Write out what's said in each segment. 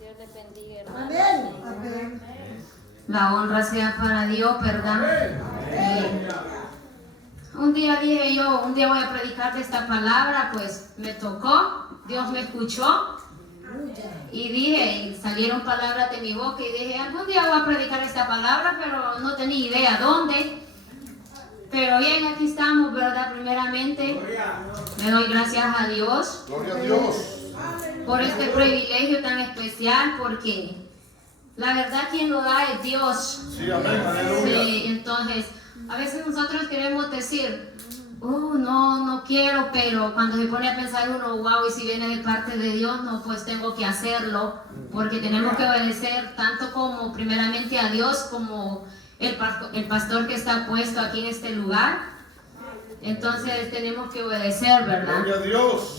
Dios les bendiga, hermano. Amén. Amén. La honra sea para Dios, ¿verdad? Un día dije yo, un día voy a predicar de esta palabra, pues me tocó, Dios me escuchó y dije, y salieron palabras de mi boca y dije, algún día voy a predicar esta palabra, pero no tenía idea dónde. Pero bien, aquí estamos, ¿verdad? Primeramente, le doy gracias a Dios. Gloria a Dios. Por este privilegio tan especial, porque la verdad quien lo da es Dios. Sí, amén, aleluya. Sí, entonces, a veces nosotros queremos decir, no quiero, pero cuando se pone a pensar uno, wow, y si viene de parte de Dios, no, pues tengo que hacerlo, porque tenemos que obedecer tanto como primeramente a Dios, como el pastor que está puesto aquí en este lugar. Entonces tenemos que obedecer, ¿verdad? Gloria a Dios.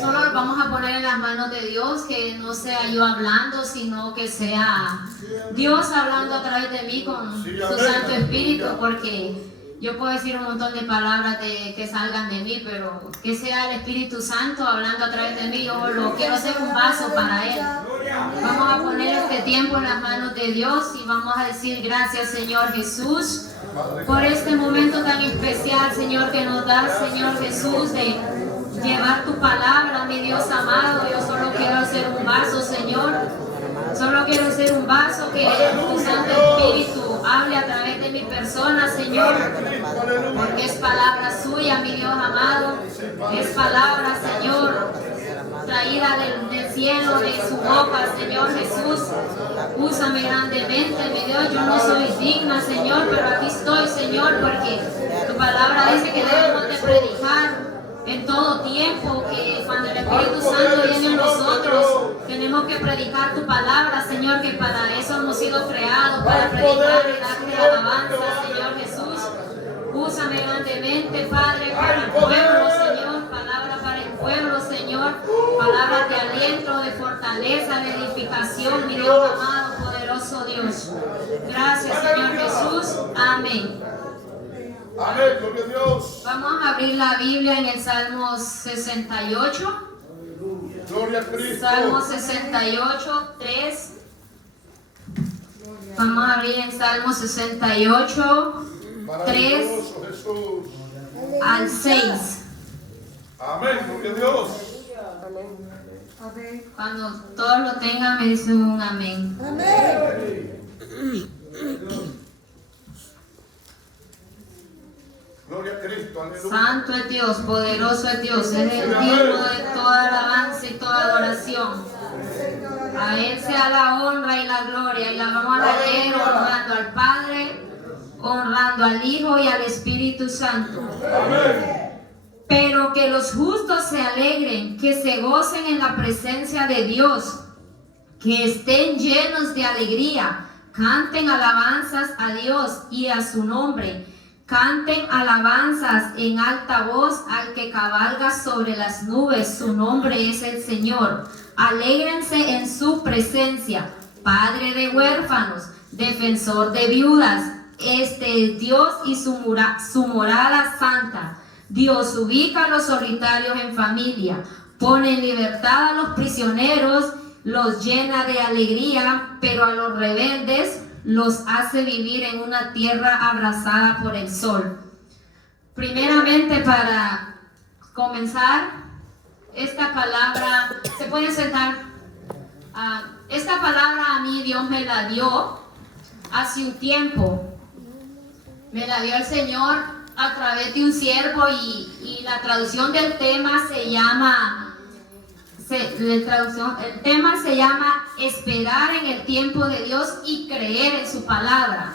Solo lo vamos a poner en las manos de Dios, que no sea yo hablando, sino que sea Dios hablando a través de mí con su Santo Espíritu, porque yo puedo decir un montón de palabras que salgan de mí, pero que sea el Espíritu Santo hablando a través de mí. Yo lo quiero hacer un vaso para Él. Vamos a poner este tiempo en las manos de Dios y vamos a decir gracias, Señor Jesús, por este momento tan especial, Señor, que nos das, Señor Jesús, de llevar tu palabra, mi Dios amado. Yo solo quiero hacer un vaso, Señor. Solo quiero ser un vaso que tu Santo Espíritu hable a través de mi persona, Señor, porque es palabra suya, mi Dios amado. Es palabra, Señor, traída del cielo, de su boca, Señor Jesús. Úsame grandemente, mi Dios. Yo no soy digna, Señor, pero aquí estoy, Señor, porque tu palabra dice que debemos de predicar en todo tiempo, que cuando el Espíritu Santo viene a nosotros, tenemos que predicar tu palabra, Señor, que para eso hemos sido creados, para predicar y darte alabanza, Señor Jesús. Úsame grandemente, Padre, para el pueblo, Señor, palabra para el pueblo, Señor, palabras de aliento, de fortaleza, de edificación, mi Dios amado, poderoso Dios. Gracias, Señor Jesús. Amén. Amén, gloria a Dios. Vamos a abrir la Biblia en el Salmo 68. Gloria a Cristo. Salmo 68, 3. Vamos a abrir en Salmo 68, 3 Maravilloso Jesús. al 6. Amén, gloria a Dios. Amén. Cuando todos lo tengan, me dicen un amén. Amén. Gloria a Cristo, aleluya. Santo es Dios, poderoso es Dios, es el digno de toda alabanza y toda adoración. A Él sea la honra y la gloria, y la vamos a leer honrando al Padre, honrando al Hijo y al Espíritu Santo. Amén. Pero que los justos se alegren, que se gocen en la presencia de Dios, que estén llenos de alegría, canten alabanzas a Dios y a su nombre. Canten alabanzas en alta voz al que cabalga sobre las nubes, su nombre es el Señor. Alégrense en su presencia, Padre de huérfanos, defensor de viudas. Este es Dios y su morada santa. Dios ubica a los solitarios en familia, pone en libertad a los prisioneros, los llena de alegría, pero a los rebeldes los hace vivir en una tierra abrasada por el sol. Primeramente, para comenzar, esta palabra, ¿se pueden sentar? Esta palabra a mí Dios me la dio hace un tiempo. Me la dio el Señor a través de un siervo y la traducción del tema se llama... el tema se llama esperar en el tiempo de Dios y creer en su palabra.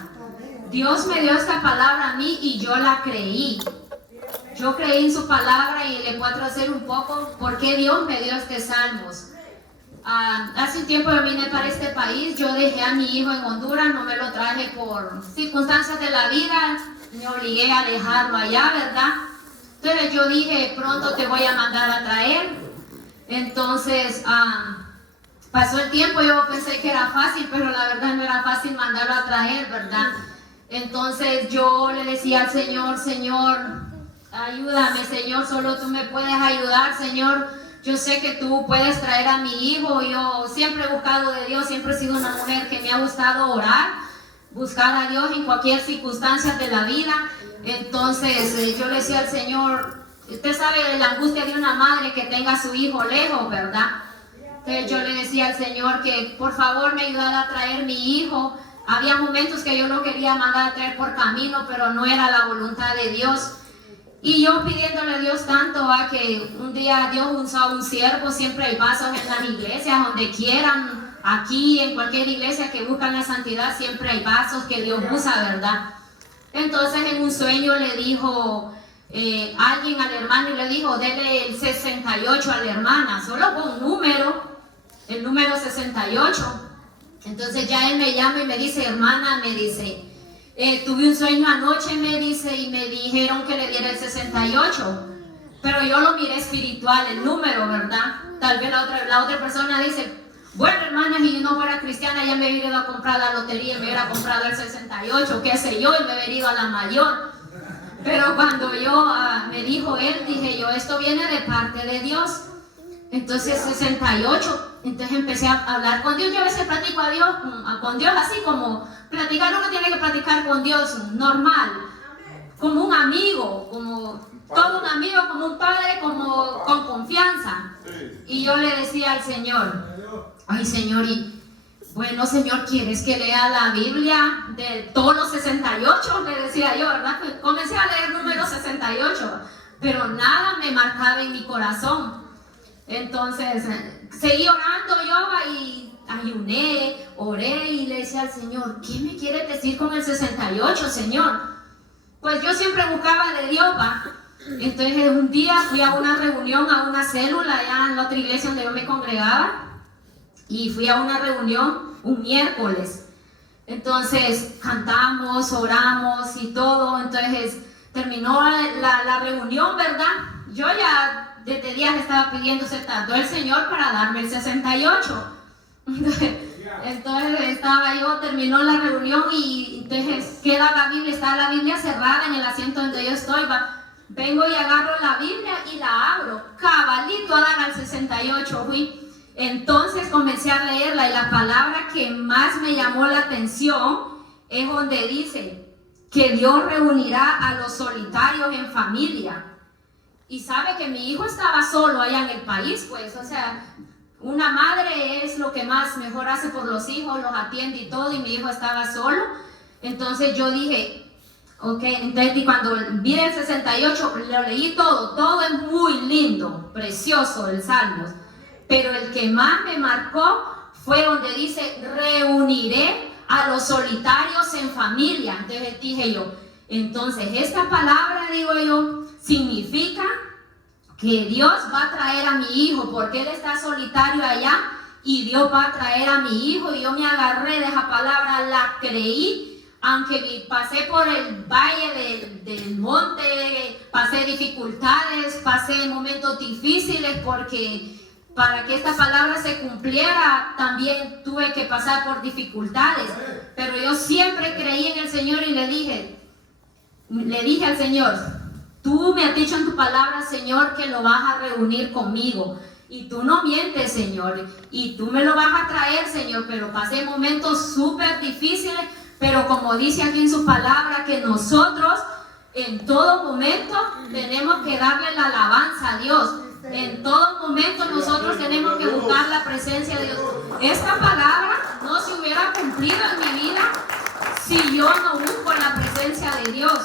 Dios me dio esta palabra a mí y yo la creí. Yo creí en su palabra y le puedo traducir un poco por qué Dios me dio este Salmos. Hace un tiempo yo vine para este país, yo dejé a mi hijo en Honduras, no me lo traje por circunstancias de la vida, me obligué a dejarlo allá, ¿verdad? Entonces yo dije, pronto te voy a mandar a traer. Entonces, pasó el tiempo, yo pensé que era fácil, pero la verdad no era fácil mandarlo a traer, ¿verdad? Entonces yo le decía al Señor, Señor, ayúdame, Señor, solo tú me puedes ayudar, Señor. yo sé que tú puedes traer a mi hijo. Yo siempre he buscado de Dios, siempre he sido una mujer que me ha gustado orar, buscar a Dios en cualquier circunstancia de la vida. Entonces yo le decía al Señor, usted sabe la angustia de una madre que tenga a su hijo lejos, ¿verdad? Entonces yo le decía al Señor que por favor me ayudara a traer mi hijo. Había momentos que yo lo quería mandar a traer por camino, pero no era la voluntad de Dios. Y yo pidiéndole a Dios tanto a que un día Dios usó un siervo. Siempre hay pasos en las iglesias, donde quieran, aquí en cualquier iglesia que buscan la santidad, siempre hay pasos que Dios usa, ¿verdad? Entonces en un sueño le dijo alguien al hermano y le dijo, dele el 68 a la hermana, solo con un número, el número 68. Entonces ya él me llama y me dice, hermana, me dice, tuve un sueño anoche, me dice, y me dijeron que le diera el 68, pero yo lo miré espiritual, el número, ¿verdad? Tal vez la otra persona dice, bueno, hermana, si yo no fuera cristiana ya me hubiera ido a comprar la lotería y me hubiera comprado el 68, qué sé yo, y me hubiera ido a la mayor. Pero cuando me dijo él, dije yo, esto viene de parte de Dios. Entonces 68, entonces empecé a hablar con Dios. Yo a veces platico con Dios así como platicar, uno tiene que platicar con Dios normal, como un amigo, como todo un amigo, como un padre, como con confianza. Y yo le decía al Señor, ay Señor, y bueno Señor, ¿quieres que lea la Biblia de todos los 68? Le decía yo, ¿verdad? Comencé a leer número 68, pero nada me marcaba en mi corazón. Entonces seguí orando yo y ayuné, oré y le decía al Señor, ¿qué me quieres decir con el 68, Señor? Pues yo siempre buscaba de Dios, ¿va? Entonces un día fui a una reunión, a una célula allá en la otra iglesia donde yo me congregaba, y fui a una reunión un miércoles. Entonces cantamos, oramos y todo. Entonces terminó la reunión, ¿verdad? Yo ya desde días le estaba pidiendo, se tardó el Señor para darme el 68. Entonces estaba yo, terminó la reunión y entonces queda la Biblia, está la Biblia cerrada en el asiento donde yo estoy. Vengo y agarro la Biblia y la abro, cabalito a dar al 68 fui. Entonces comencé a leerla y la palabra que más me llamó la atención es donde dice que Dios reunirá a los solitarios en familia. Y sabe que mi hijo estaba solo allá en el país, pues, o sea, una madre es lo que más mejor hace por los hijos, los atiende y todo, y mi hijo estaba solo. Entonces yo dije, ok, entonces y cuando vi el 68, lo leí todo es muy lindo, precioso el Salmos, pero el que más me marcó fue donde dice, reuniré a los solitarios en familia. Entonces dije yo, entonces esta palabra, digo yo, significa que Dios va a traer a mi hijo, porque él está solitario allá, y Dios va a traer a mi hijo. Y yo me agarré de esa palabra, la creí, aunque pasé por el valle del monte, pasé dificultades, pasé momentos difíciles, porque para que esta palabra se cumpliera también tuve que pasar por dificultades, pero yo siempre creí en el Señor y le dije al Señor, tú me has dicho en tu palabra, Señor, que lo vas a reunir conmigo. Y tú no mientes, Señor. Y tú me lo vas a traer, Señor. Pero pasé momentos súper difíciles. Pero como dice aquí en su palabra, que nosotros en todo momento tenemos que darle la alabanza a Dios. En todo momento nosotros tenemos que buscar la presencia de Dios. Esta palabra no se hubiera cumplido en mi vida si yo no busco la presencia de Dios.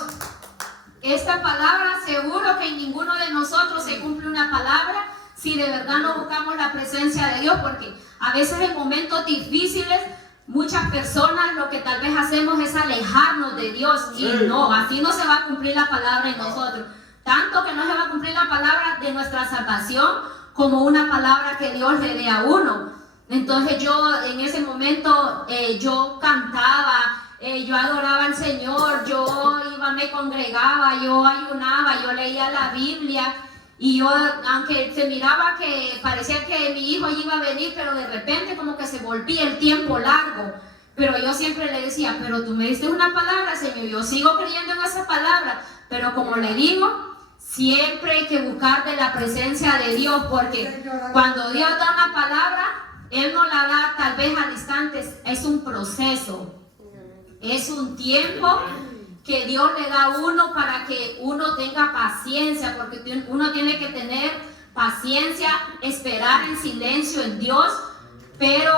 Esta palabra, seguro que en ninguno de nosotros se cumple una palabra si de verdad no buscamos la presencia de Dios, porque a veces en momentos difíciles muchas personas lo que tal vez hacemos es alejarnos de Dios, y no, así no se va a cumplir la palabra en nosotros. Tanto que no se va a cumplir la palabra de nuestra salvación como una palabra que Dios le dé a uno. Entonces yo en ese momento yo cantaba, yo adoraba al Señor, yo iba, me congregaba, yo ayunaba, yo leía la Biblia, y yo, aunque se miraba que parecía que mi hijo iba a venir, pero de repente como que se volvía el tiempo largo, pero yo siempre le decía, pero tú me diste una palabra, Señor, yo sigo creyendo en esa palabra, pero como le digo, Siempre hay que buscar de la presencia de Dios, porque cuando Dios da una palabra, Él no la da tal vez al instante, es un proceso, es un tiempo que Dios le da a uno para que uno tenga paciencia, porque uno tiene que tener paciencia, esperar en silencio en Dios, pero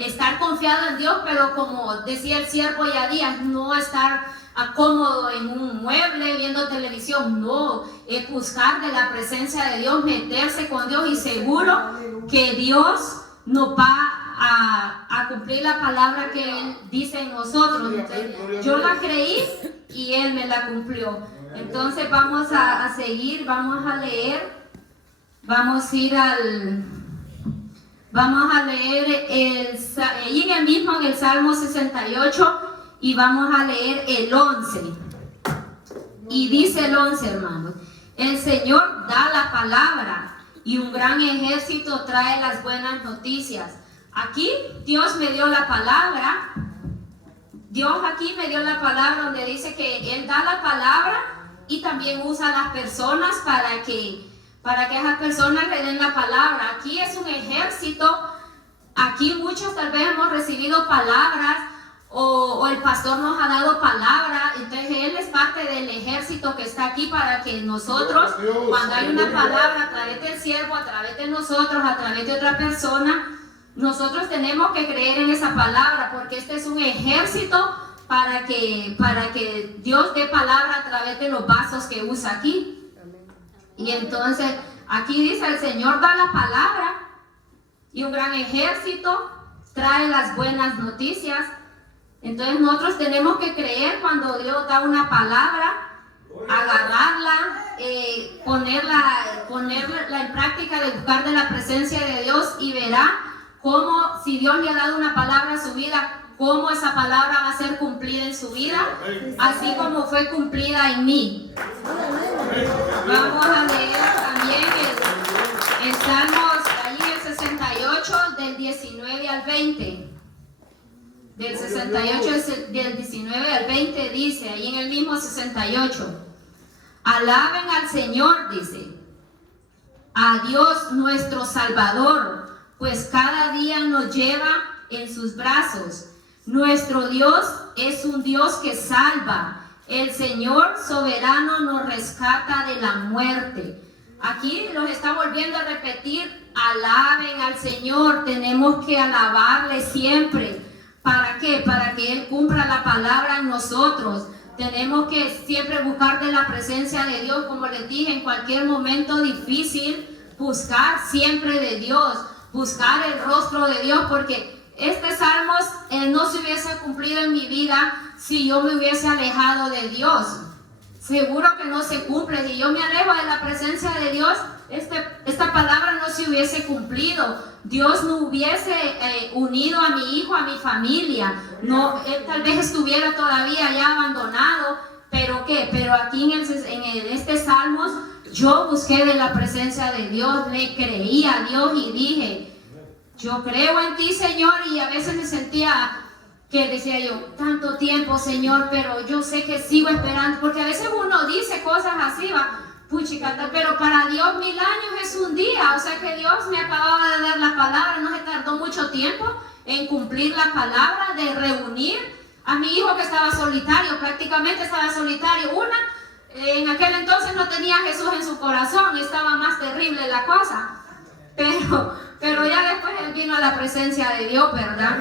estar confiado en Dios, pero como decía el siervo Yadías, no estar cómodo en un mueble viendo televisión, no, es buscar de la presencia de Dios, meterse con Dios y seguro que Dios nos va a cumplir la palabra que Él dice en nosotros. Entonces, yo la creí y Él me la cumplió. Entonces vamos a seguir, vamos a leer, vamos a leer ahí en el mismo, en el Salmo 68, y vamos a leer el 11. Y dice el 11, hermanos: el Señor da la palabra y un gran ejército trae las buenas noticias. Aquí Dios me dio la palabra. Dios aquí me dio la palabra donde dice que Él da la palabra y también usa a las personas para que esas personas le den la palabra. Aquí es un ejército. Aquí muchos tal vez hemos recibido palabras o el pastor nos ha dado palabra. Entonces Él es parte del ejército que está aquí para que nosotros, cuando hay una palabra a través del siervo, a través de nosotros, a través de otra persona, nosotros tenemos que creer en esa palabra, porque este es un ejército para que Dios dé palabra a través de los vasos que usa aquí. Y entonces aquí dice: el Señor da la palabra y un gran ejército trae las buenas noticias. Entonces nosotros tenemos que creer cuando Dios da una palabra, agarrarla, ponerla en práctica, de buscar de la presencia de Dios, y verá cómo, si Dios le ha dado una palabra a su vida, cómo esa palabra va a ser cumplida en su vida, así como fue cumplida en mí. Vamos a leer también el Salmos, ahí el 68, del 19 al 20. Del 68, del 19 al 20 dice, ahí en el mismo 68: alaben al Señor, dice, a Dios nuestro Salvador, pues cada día nos lleva en sus brazos. Nuestro Dios es un Dios que salva. El Señor soberano nos rescata de la muerte. Aquí nos está volviendo a repetir: alaben al Señor. Tenemos que alabarle siempre. ¿Para qué? Para que Él cumpla la palabra en nosotros. Tenemos que siempre buscar de la presencia de Dios, como les dije, en cualquier momento difícil, buscar siempre de Dios, buscar el rostro de Dios, porque este Salmos no se hubiese cumplido en mi vida si yo me hubiese alejado de Dios. Seguro que no se cumple. Si yo me alejo de la presencia de Dios, esta palabra no se hubiese cumplido. Dios no hubiese unido a mi hijo, a mi familia. No, él tal vez estuviera todavía ya abandonado. ¿Pero qué? Pero aquí en este Salmos, yo busqué de la presencia de Dios, le creí a Dios y dije: yo creo en ti, Señor. Y a veces me sentía que decía yo: tanto tiempo, Señor, pero yo sé que sigo esperando, porque a veces uno dice cosas así, va, puchicata, pero para Dios 1000 años es un día. O sea que Dios me acababa de dar la palabra, no se tardó mucho tiempo en cumplir la palabra, de reunir a mi hijo que estaba solitario, prácticamente estaba solitario. En aquel entonces no tenía a Jesús en su corazón, estaba más terrible la cosa, pero ya después él vino a la presencia de Dios, ¿verdad?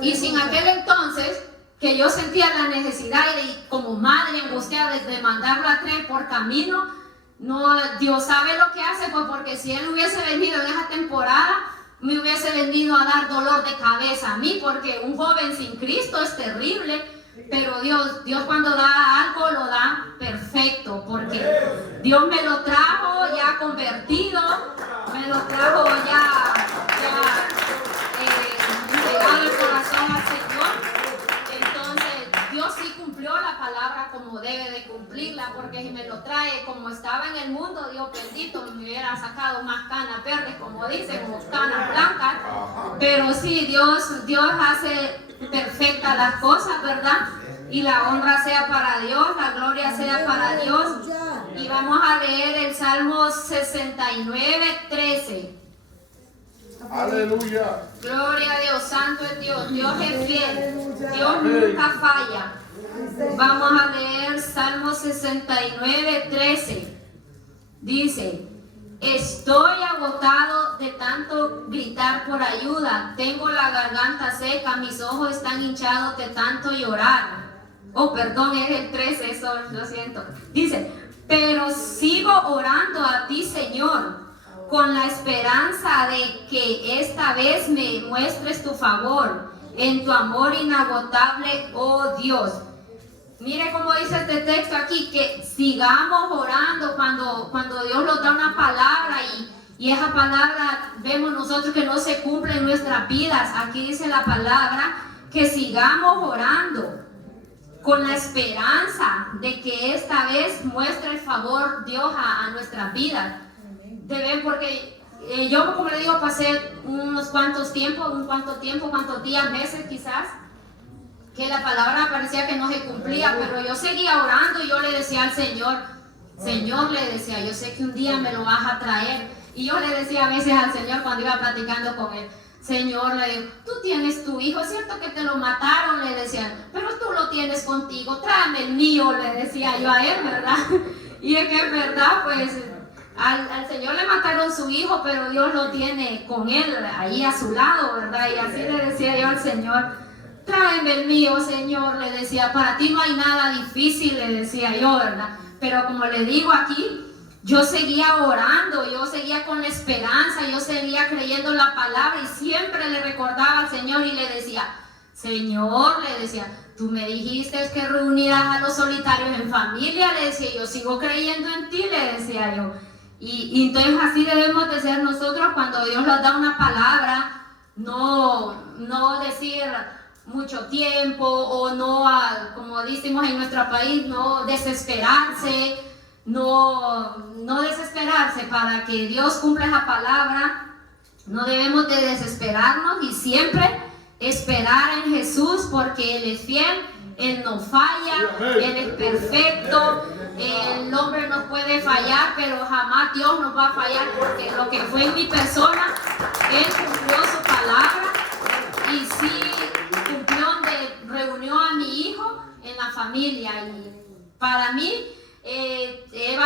Y sin aquel entonces, que yo sentía la necesidad y como madre angustiada de mandarlo a traer por camino, no, Dios sabe lo que hace, pues, porque si él hubiese venido en esa temporada, me hubiese venido a dar dolor de cabeza a mí, porque un joven sin Cristo es terrible. Pero Dios cuando da algo lo da perfecto, porque Dios me lo trajo ya convertido, me lo trajo ya entregado el corazón al Señor. Entonces Dios sí cumplió la palabra como debe de cumplirla, porque si me lo trae como estaba en el mundo, Dios bendito, me hubiera sacado más canas verdes, como dicen, como canas blancas. Pero sí, Dios hace perfectas las cosas, ¿verdad? Y la honra sea para Dios, la gloria sea para Dios. Y vamos a leer el Salmo 69, 13. Aleluya. Gloria a Dios, santo es Dios, Dios es fiel, Dios nunca falla. Vamos a leer Salmo 69, 13. Dice: estoy agotado de tanto gritar por ayuda, tengo la garganta seca, mis ojos están hinchados de tanto llorar. Oh, perdón, es el 13, eso lo siento. Dice: pero sigo orando a ti, Señor, con la esperanza de que esta vez me muestres tu favor en tu amor inagotable, oh Dios. Mire cómo dice este texto aquí, que sigamos orando cuando Dios nos da una palabra y esa palabra vemos nosotros que no se cumple en nuestras vidas. Aquí dice la palabra que sigamos orando con la esperanza de que esta vez muestre el favor Dios a nuestras vidas. Porque yo, como le digo, pasé cuántos días, meses quizás, que la palabra parecía que no se cumplía, pero yo seguía orando y yo le decía al Señor, le decía, yo sé que un día me lo vas a traer. Y yo le decía a veces al Señor cuando iba platicando con él: Señor, le digo, tú tienes tu hijo, es cierto que te lo mataron, le decían, pero tú lo tienes contigo, tráeme el mío, le decía yo a él, ¿verdad? Y es que es verdad, pues al Señor le mataron su hijo, pero Dios lo tiene con él, ahí a su lado, ¿verdad? Y así le decía yo al Señor: tráeme el mío, Señor, le decía, para ti no hay nada difícil, le decía yo, ¿verdad? Pero como le digo aquí, yo seguía orando, yo seguía con la esperanza, yo seguía creyendo en la palabra y siempre le recordaba al Señor y le decía: Señor, le decía, tú me dijiste que reunirás a los solitarios en familia, le decía, yo sigo creyendo en ti, le decía yo. Y entonces así debemos de ser nosotros cuando Dios nos da una palabra, no decir mucho tiempo o no, como decimos en nuestro país, no desesperarse, no desesperarse para que Dios cumpla esa palabra. No debemos de desesperarnos y siempre esperar en Jesús, porque Él es fiel, Él no falla, Él es perfecto. El hombre nos puede fallar, pero jamás Dios nos va a fallar, porque lo que fue en mi persona, Él cumplió su palabra y sí cumplió, reunió a mi hijo en la familia. Y para mí he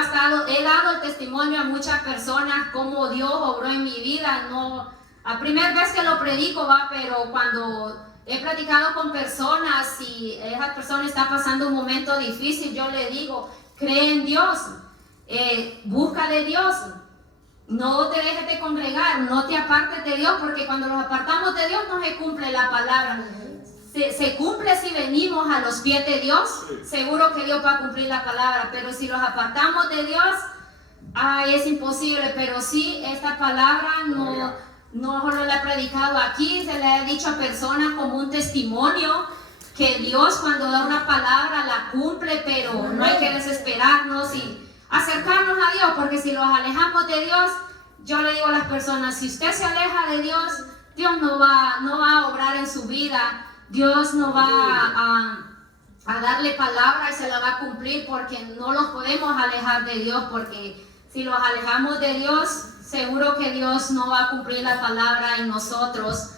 dado el testimonio a muchas personas cómo Dios obró en mi vida. No, la primera vez que lo predico, pero cuando he platicado con personas y esa persona está pasando un momento difícil, yo le digo: cree en Dios, busca de Dios, no te dejes de congregar, no te apartes de Dios, porque cuando nos apartamos de Dios no se cumple la palabra. Se cumple si venimos a los pies de Dios, seguro que Dios va a cumplir la palabra, pero si nos apartamos de Dios, es imposible. Pero sí, esta palabra no solo la he predicado aquí, se la he dicho a personas como un testimonio, que Dios cuando da una palabra la cumple, pero no hay que desesperarnos y acercarnos a Dios, porque si nos alejamos de Dios, yo le digo a las personas: si usted se aleja de Dios, Dios no va a obrar en su vida, Dios no va a darle palabra y se la va a cumplir, porque no nos podemos alejar de Dios, porque si nos alejamos de Dios, seguro que Dios no va a cumplir la palabra en nosotros.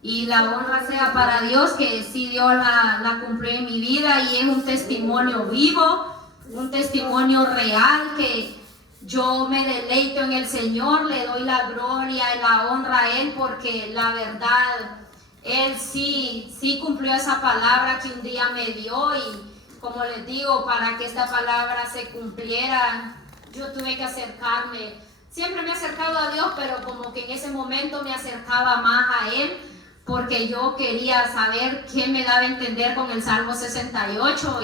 Y la honra sea para Dios, que sí Dios la cumplió en mi vida, y es un testimonio vivo, un testimonio real, que yo me deleito en el Señor, le doy la gloria y la honra a Él, porque la verdad, Él sí cumplió esa palabra que un día me dio. Y como les digo, para que esta palabra se cumpliera, yo tuve que acercarme. Siempre me he acercado a Dios, pero como que en ese momento me acercaba más a Él, porque yo quería saber qué me daba a entender con el Salmo 68,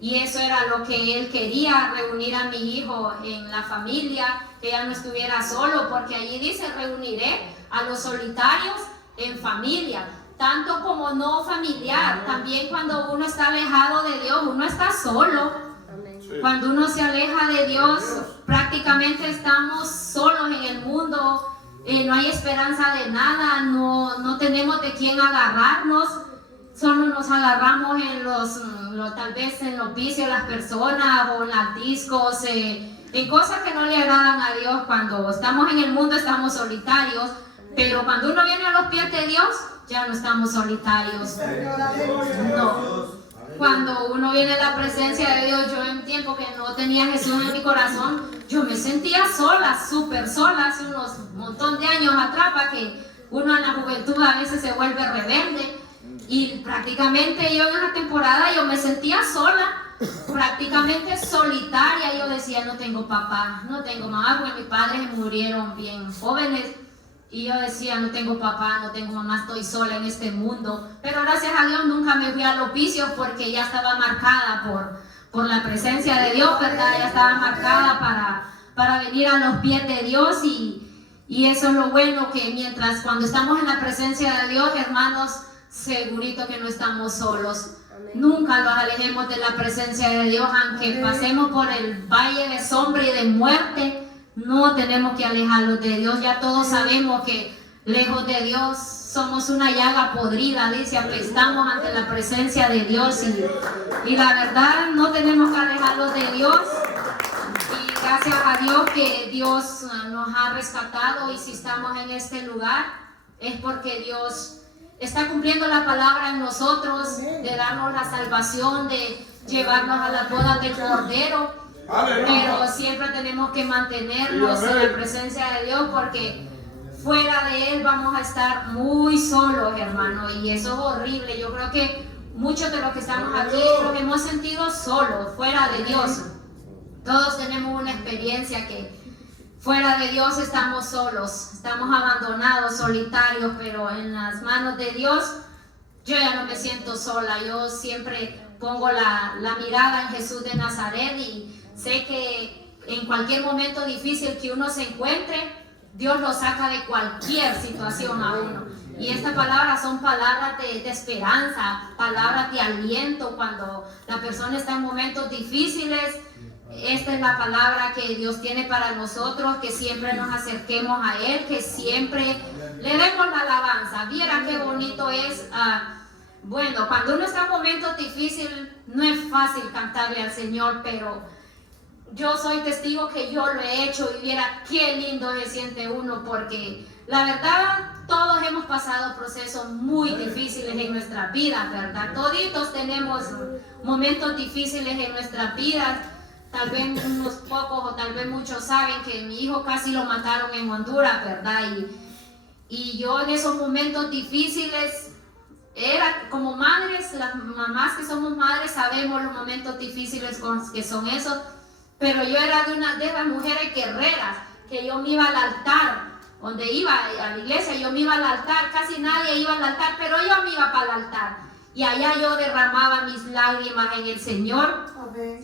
y eso era lo que Él quería, reunir a mi hijo en la familia, que ya no estuviera solo, porque allí dice: reuniré a los solitarios en familia, tanto como no familiar. También cuando uno está alejado de Dios, uno está solo. Cuando uno se aleja de Dios, prácticamente estamos solos en el mundo. No hay esperanza de nada, no tenemos de quién agarrarnos. solo nos agarramos en tal vez en los vicios de las personas o en las discos, en cosas que no le agradan a Dios. Cuando estamos en el mundo estamos solitarios, pero cuando uno viene a los pies de Dios, ya no estamos solitarios. No. Cuando uno viene a la presencia de Dios, yo en tiempo que no tenía a Jesús en mi corazón, yo me sentía sola, súper sola, hace unos montón de años atrás, para que uno en la juventud a veces se vuelve rebelde. Y prácticamente yo en esa temporada yo me sentía sola, prácticamente solitaria. Yo decía, no tengo papá, no tengo mamá, porque mis padres murieron bien jóvenes. Y yo decía, no tengo papá, no tengo mamá, estoy sola en este mundo. Pero gracias a Dios nunca me fui a los vicios, porque ya estaba marcada por la presencia de Dios, ¿verdad? Ya estaba marcada para venir a los pies de Dios. Y eso es lo bueno, que mientras cuando estamos en la presencia de Dios, hermanos, segurito que no estamos solos. Nunca los alejemos de la presencia de Dios, aunque pasemos por el valle de sombra y de muerte. No tenemos que alejarlos de Dios. Ya todos sabemos que lejos de Dios somos una llaga podrida, dice, apestamos ante la presencia de Dios. Y la verdad, no tenemos que alejarlos de Dios. Y gracias a Dios que Dios nos ha rescatado, y si estamos en este lugar es porque Dios está cumpliendo la palabra en nosotros, de darnos la salvación, de llevarnos a la boda del Cordero. Pero siempre tenemos que mantenernos en la presencia de Dios, porque fuera de Él vamos a estar muy solos, hermano, y eso es horrible. Yo creo que muchos de los que estamos aquí nos hemos sentido solos, fuera de Dios. Todos tenemos una experiencia que fuera de Dios estamos solos, estamos abandonados, solitarios, pero en las manos de Dios yo ya no me siento sola. Yo siempre pongo la mirada en Jesús de Nazaret, y sé que en cualquier momento difícil que uno se encuentre, Dios lo saca de cualquier situación a uno. Y estas palabras son palabras de esperanza, palabras de aliento cuando la persona está en momentos difíciles. Esta es la palabra que Dios tiene para nosotros, que siempre nos acerquemos a Él, que siempre le demos la alabanza. Viera qué bonito es. Bueno, cuando uno está en momentos difíciles, no es fácil cantarle al Señor, pero yo soy testigo que yo lo he hecho, y viera qué lindo se siente uno, porque la verdad todos hemos pasado procesos muy difíciles en nuestras vidas, ¿verdad? Toditos tenemos momentos difíciles en nuestras vidas. Tal vez unos pocos o tal vez muchos saben que mi hijo casi lo mataron en Honduras, ¿verdad? Y yo en esos momentos difíciles, era como madres, las mamás que somos madres sabemos los momentos difíciles que son esos, pero yo era de las mujeres guerreras, que yo me iba al altar, donde iba a la iglesia, yo me iba al altar, casi nadie iba al altar, pero yo me iba para el altar. Y allá yo derramaba mis lágrimas en el Señor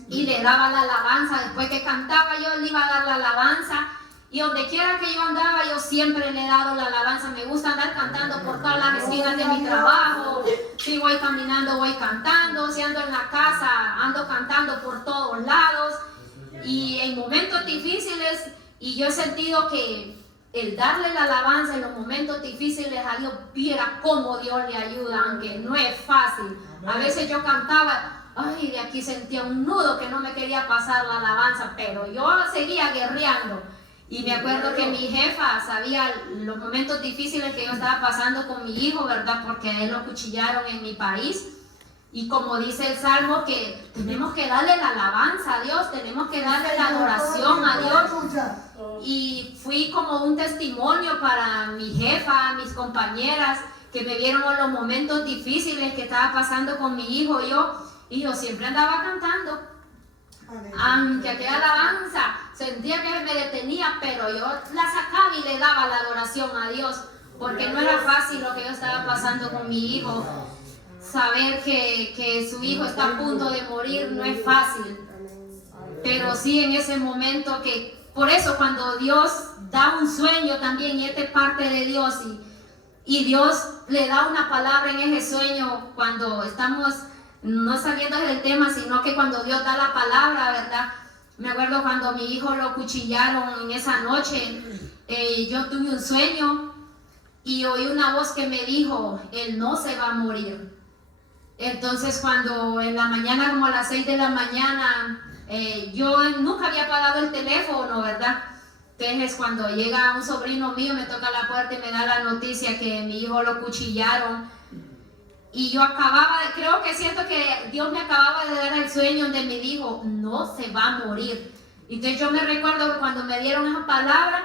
y le daba la alabanza. Después que cantaba, yo le iba a dar la alabanza. Y donde quiera que yo andaba, yo siempre le he dado la alabanza. Me gusta andar cantando por todas las esquinas de mi trabajo. Si voy caminando, voy cantando. Si ando en la casa, ando cantando por todos lados. Y en momentos difíciles, y yo he sentido que el darle la alabanza en los momentos difíciles a Dios, viera cómo Dios le ayuda, aunque no es fácil. A veces yo cantaba, ay, de aquí sentía un nudo que no me quería pasar la alabanza, pero yo seguía guerreando. Y me acuerdo que mi jefa sabía los momentos difíciles que yo estaba pasando con mi hijo, ¿verdad? Porque a él lo cuchillaron en mi país. Y como dice el Salmo, que tenemos que darle la alabanza a Dios, tenemos que darle la adoración a Dios. Y fui como un testimonio para mi jefa, mis compañeras, que me vieron en los momentos difíciles que estaba pasando con mi hijo. Y yo siempre andaba cantando. Aunque aquella alabanza sentía que me detenía, pero yo la sacaba y le daba la adoración a Dios, porque no era fácil lo que yo estaba pasando con mi hijo. Saber que su hijo está a punto de morir no es fácil, pero sí en ese momento que, por eso cuando Dios da un sueño también, y esta es parte de Dios, y Dios le da una palabra en ese sueño, cuando estamos no saliendo del tema, sino que cuando Dios da la palabra, ¿verdad? Me acuerdo cuando mi hijo lo cuchillaron en esa noche, yo tuve un sueño y oí una voz que me dijo, él no se va a morir. Entonces cuando en la mañana, como a las 6 de la mañana, yo nunca había apagado el teléfono, ¿verdad? Entonces cuando llega un sobrino mío, me toca la puerta y me da la noticia que mi hijo lo cuchillaron. Y yo creo que siento que Dios me acababa de dar el sueño donde me dijo, no se va a morir. Entonces yo me recuerdo que cuando me dieron esa palabra,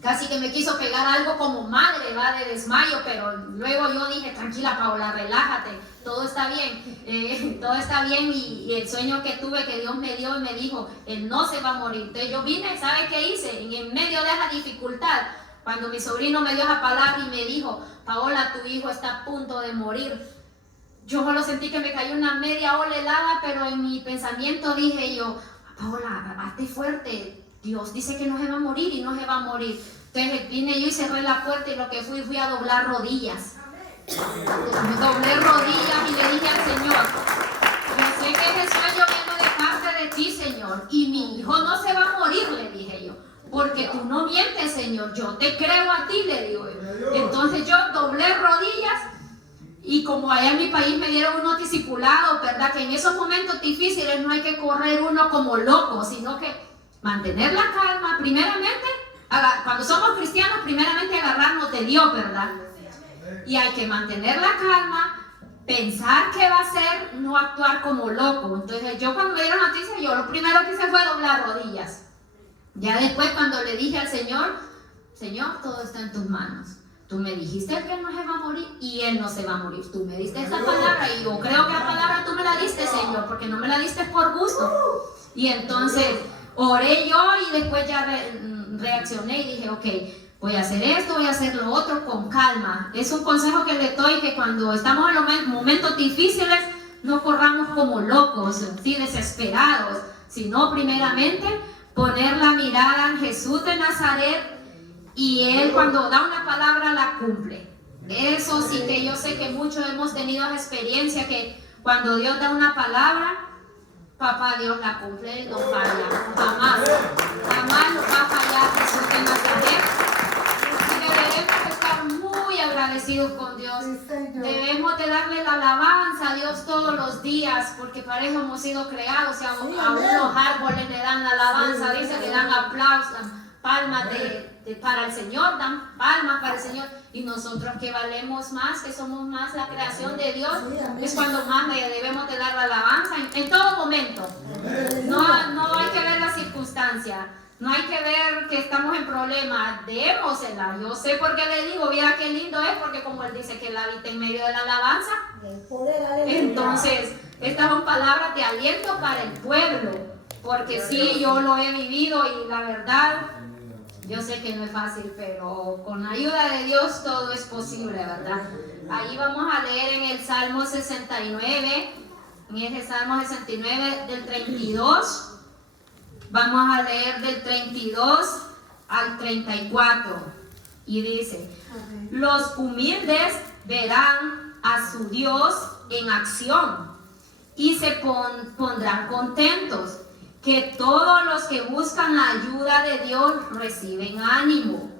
casi que me quiso pegar algo como madre, va, de desmayo, pero luego yo dije, tranquila Paola, relájate, todo está bien, todo está bien. Y el sueño que tuve, que Dios me dio y me dijo, él no se va a morir. Entonces yo vine, ¿sabe qué hice? En medio de esa dificultad, cuando mi sobrino me dio esa palabra y me dijo, Paola, tu hijo está a punto de morir, yo solo sentí que me cayó una media ola helada, pero en mi pensamiento dije yo, Paola, hazte fuerte, Dios dice que no se va a morir y no se va a morir. Entonces vine yo y cerré la puerta y lo que fui a doblar rodillas. Doblé rodillas y le dije al Señor, yo sé que ese sueño viene de parte de ti, Señor, y mi hijo no se va a morir, le dije yo, porque tú no mientes, Señor, yo te creo a ti, le digo yo. Entonces yo doblé rodillas y como allá en mi país me dieron unos discipulados, ¿verdad? Que en esos momentos difíciles no hay que correr uno como loco, sino que mantener la calma, primeramente, cuando somos cristianos, primeramente agarrarnos de Dios, ¿verdad? Y hay que mantener la calma, pensar qué va a hacer, no actuar como loco. Entonces yo cuando me dieron noticia, yo lo primero que hice fue doblar rodillas. Ya después cuando le dije al Señor, Señor, todo está en tus manos. Tú me dijiste que él no se va a morir y él no se va a morir. Tú me diste esa palabra y yo creo que la palabra tú me la diste, Señor, porque no me la diste por gusto. Y entonces oré yo y después ya reaccioné y dije, ok, voy a hacer esto, voy a hacer lo otro con calma. Es un consejo que le doy, que cuando estamos en los momentos difíciles no corramos como locos, ¿sí? Desesperados, sino primeramente poner la mirada en Jesús de Nazaret, y Él cuando da una palabra la cumple. Eso sí que yo sé que muchos hemos tenido esa experiencia, que cuando Dios da una palabra, papá Dios la cumple, Él no falla, jamás nos va a fallar Jesús de Nazaret. Y debemos estar muy agradecidos con Dios. Debemos de darle la alabanza a Dios todos los días, porque para eso hemos sido creados. Y aún los árboles le dan la alabanza, dice, le dan aplausos, palmas para el Señor, dan palmas para el Señor. Y nosotros que valemos más, que somos más la creación de Dios, es cuando más le debemos de dar la alabanza en todo momento. No hay que ver la circunstancia, no hay que ver que estamos en problemas, démosela. Yo sé por qué le digo, mira qué lindo es, porque como él dice que él habita en medio de la alabanza, entonces estas son palabras de aliento para el pueblo, porque sí, yo lo he vivido y la verdad, yo sé que no es fácil, pero con la ayuda de Dios todo es posible, ¿verdad? Ahí vamos a leer en el Salmo 69, en ese Salmo 69 del 32, vamos a leer del 32 al 34, y dice, los humildes verán a su Dios en acción y se pondrán contentos. Que todos los que buscan la ayuda de Dios reciben ánimo.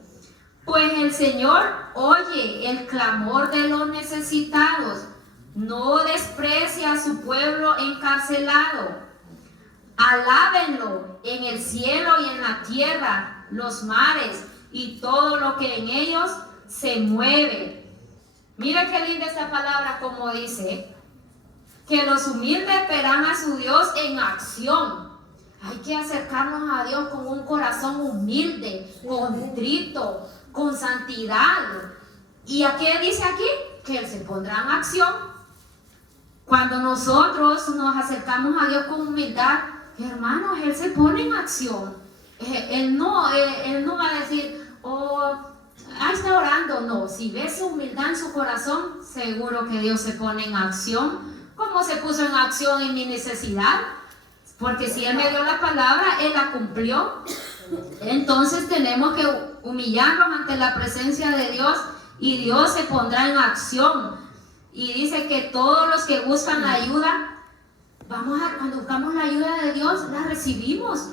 Pues el Señor oye el clamor de los necesitados, no desprecia a su pueblo encarcelado. Alábenlo en el cielo y en la tierra, los mares y todo lo que en ellos se mueve. Mira qué linda esta palabra, como dice, que los humildes verán a su Dios en acción. Hay que acercarnos a Dios con un corazón humilde, contrito, con santidad. ¿Y a qué dice aquí? Que Él se pondrá en acción. Cuando nosotros nos acercamos a Dios con humildad, hermanos, Él se pone en acción. Él no va a decir, está orando. No, si ves su humildad en su corazón, seguro que Dios se pone en acción. ¿Cómo se puso en acción en mi necesidad? Porque si Él me dio la palabra, Él la cumplió. Entonces tenemos que humillarnos ante la presencia de Dios y Dios se pondrá en acción. Y dice que todos los que buscan la ayuda, cuando buscamos la ayuda de Dios, la recibimos.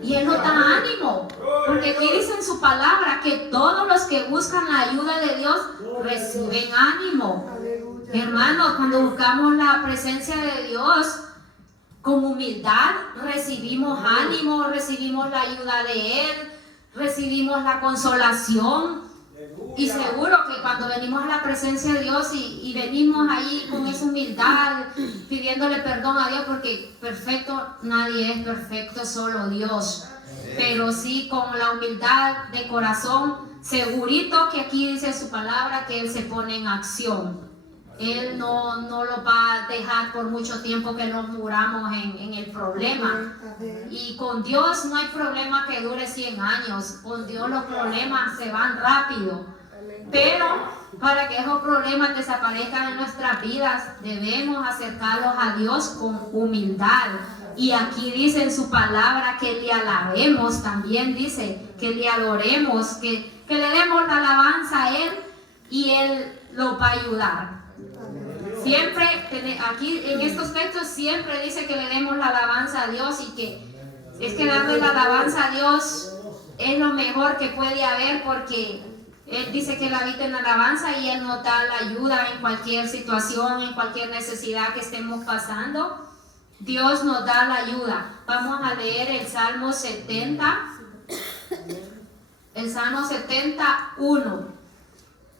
Y Él nos da ánimo. Porque aquí dice en su palabra que todos los que buscan la ayuda de Dios reciben ánimo. Hermanos, cuando buscamos la presencia de Dios con humildad, recibimos ánimo, recibimos la ayuda de Él, recibimos la consolación. Y seguro que cuando venimos a la presencia de Dios y venimos ahí con esa humildad, pidiéndole perdón a Dios, porque perfecto nadie es perfecto, solo Dios. Pero sí con la humildad de corazón, segurito que aquí dice su palabra que Él se pone en acción. Él no lo va a dejar por mucho tiempo que nos muramos en el problema. Y con Dios no hay problema que dure 100 años. Con Dios los problemas se van rápido. Pero para que esos problemas desaparezcan en nuestras vidas, debemos acercarlos a Dios con humildad. Y aquí dice en su palabra que le alabemos, también dice que le adoremos, que le demos la alabanza a Él y Él lo va a ayudar. Siempre, aquí en estos textos siempre dice que le demos la alabanza a Dios y que es que darle la alabanza a Dios es lo mejor que puede haber, porque Él dice que Él habita en la alabanza y Él nos da la ayuda en cualquier situación, en cualquier necesidad que estemos pasando. Dios nos da la ayuda. Vamos a leer el Salmo 70. El Salmo 71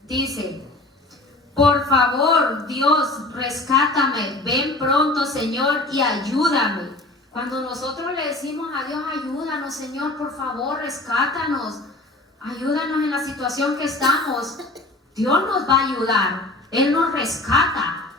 dice: por favor, Dios, rescátame, ven pronto, Señor, y ayúdame. Cuando nosotros le decimos a Dios, ayúdanos, Señor, por favor, rescátanos, ayúdanos en la situación que estamos, Dios nos va a ayudar, Él nos rescata.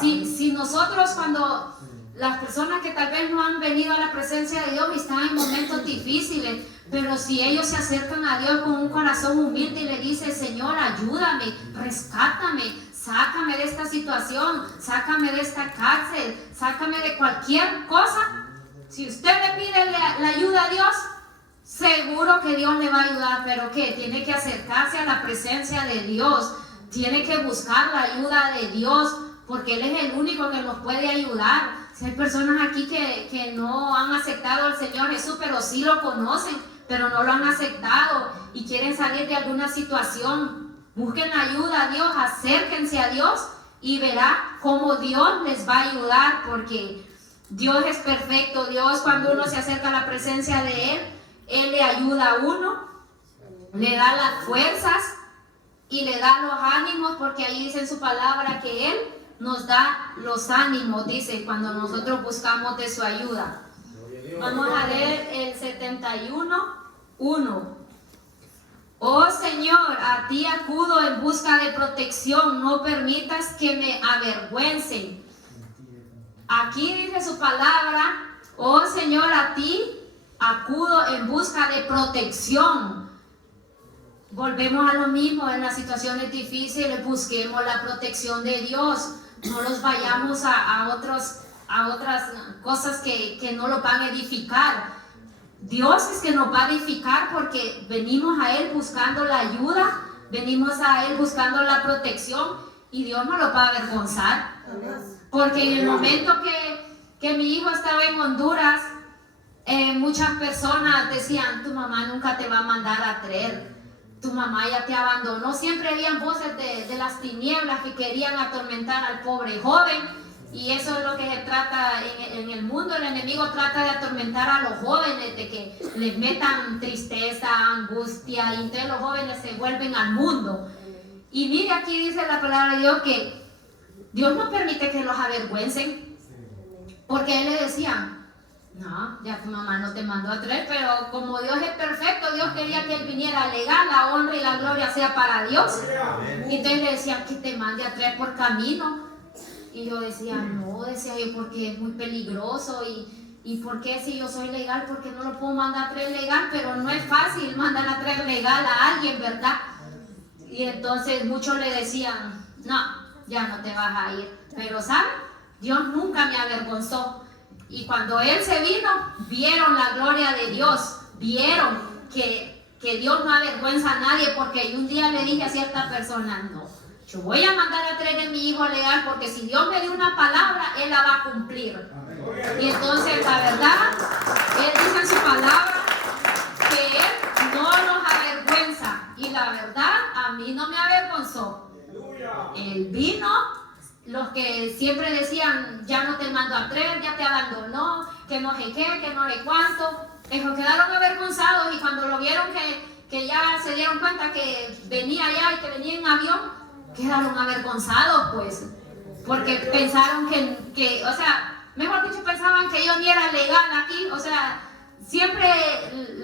Si nosotros, cuando las personas que tal vez no han venido a la presencia de Dios y están en momentos difíciles, pero si ellos se acercan a Dios con un corazón humilde y le dicen, Señor, ayúdame, rescátame, sácame de esta situación, sácame de esta cárcel, sácame de cualquier cosa. Si usted le pide la ayuda a Dios, seguro que Dios le va a ayudar. Pero ¿qué? Tiene que acercarse a la presencia de Dios, tiene que buscar la ayuda de Dios, porque Él es el único que nos puede ayudar. Si hay personas aquí que no han aceptado al Señor Jesús, pero sí lo conocen, pero no lo han aceptado y quieren salir de alguna situación, busquen ayuda a Dios, acérquense a Dios y verá cómo Dios les va a ayudar, porque Dios es perfecto. Dios, cuando uno se acerca a la presencia de Él, Él le ayuda a uno, le da las fuerzas y le da los ánimos, porque ahí dice en su palabra que Él nos da los ánimos, dice, cuando nosotros buscamos de su ayuda. Vamos a leer el 71:1. Oh Señor, a ti acudo en busca de protección, no permitas que me avergüencen. Aquí dice su palabra, oh Señor, a ti acudo en busca de protección. Volvemos a lo mismo, en las situaciones difíciles busquemos la protección de Dios. No los vayamos a otras cosas que no lo van a edificar. Dios es que nos va a edificar, porque venimos a Él buscando la ayuda, venimos a Él buscando la protección, y Dios no lo va a avergonzar. Porque en el momento que mi hijo estaba en Honduras, muchas personas decían, tu mamá nunca te va a mandar a traer, tu mamá ya te abandonó. Siempre habían voces de las tinieblas que querían atormentar al pobre joven. Y eso es lo que se trata en el mundo. El enemigo trata de atormentar a los jóvenes, de que les metan tristeza, angustia, y entonces los jóvenes se vuelven al mundo. Y mire, aquí dice la palabra de Dios que Dios no permite que los avergüencen, porque Él le decía, no, ya tu mamá no te mandó a traer, pero como Dios es perfecto, Dios quería que Él viniera legal, la honra y la gloria sea para Dios. Y entonces le decían que te mande a traer por camino. Y yo decía, no, decía yo, porque es muy peligroso. ¿Y por qué, si yo soy legal, por qué no lo puedo mandar a traer legal? Pero no es fácil mandar a traer legal a alguien, ¿verdad? Y entonces muchos le decían, no, ya no te vas a ir. Pero ¿saben? Dios nunca me avergonzó. Y cuando Él se vino, vieron la gloria de Dios, vieron que Dios no avergüenza a nadie, porque un día le dije a cierta persona, no, yo voy a mandar a traer a mi hijo legal, porque si Dios me dio una palabra, Él la va a cumplir. Y entonces la verdad, Él dice en su palabra que Él no nos avergüenza, y la verdad a mí no me avergonzó. Él vino, los que siempre decían, ya no te mandó a creer, ya te abandonó, que no sé qué, que no sé cuánto, ellos quedaron avergonzados y cuando lo vieron que ya se dieron cuenta que venía allá y que venía en avión, quedaron avergonzados pues, porque pensaron que o sea, mejor dicho, pensaban que yo ni era legal aquí, o sea, siempre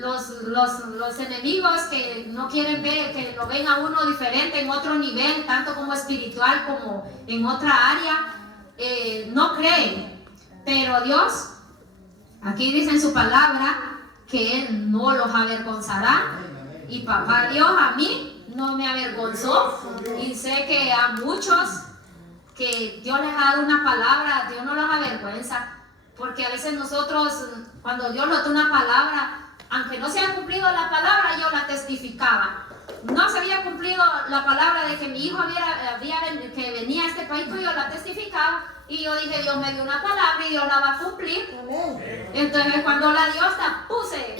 los enemigos que no quieren ver, que lo ven a uno diferente en otro nivel, tanto como espiritual como en otra área, no creen. Pero Dios, aquí dice en su palabra, que Él no los avergonzará. Y papá Dios a mí no me avergonzó. Y sé que a muchos que Dios les ha dado una palabra, Dios no los avergüenza. Porque a veces nosotros, cuando Dios nos da una palabra, aunque no se haya cumplido la palabra, yo la testificaba. No se había cumplido la palabra de que mi hijo que venía a este país, pues yo la testificaba. Y yo dije, Dios me dio una palabra y Dios la va a cumplir. Entonces cuando la Dios la puse,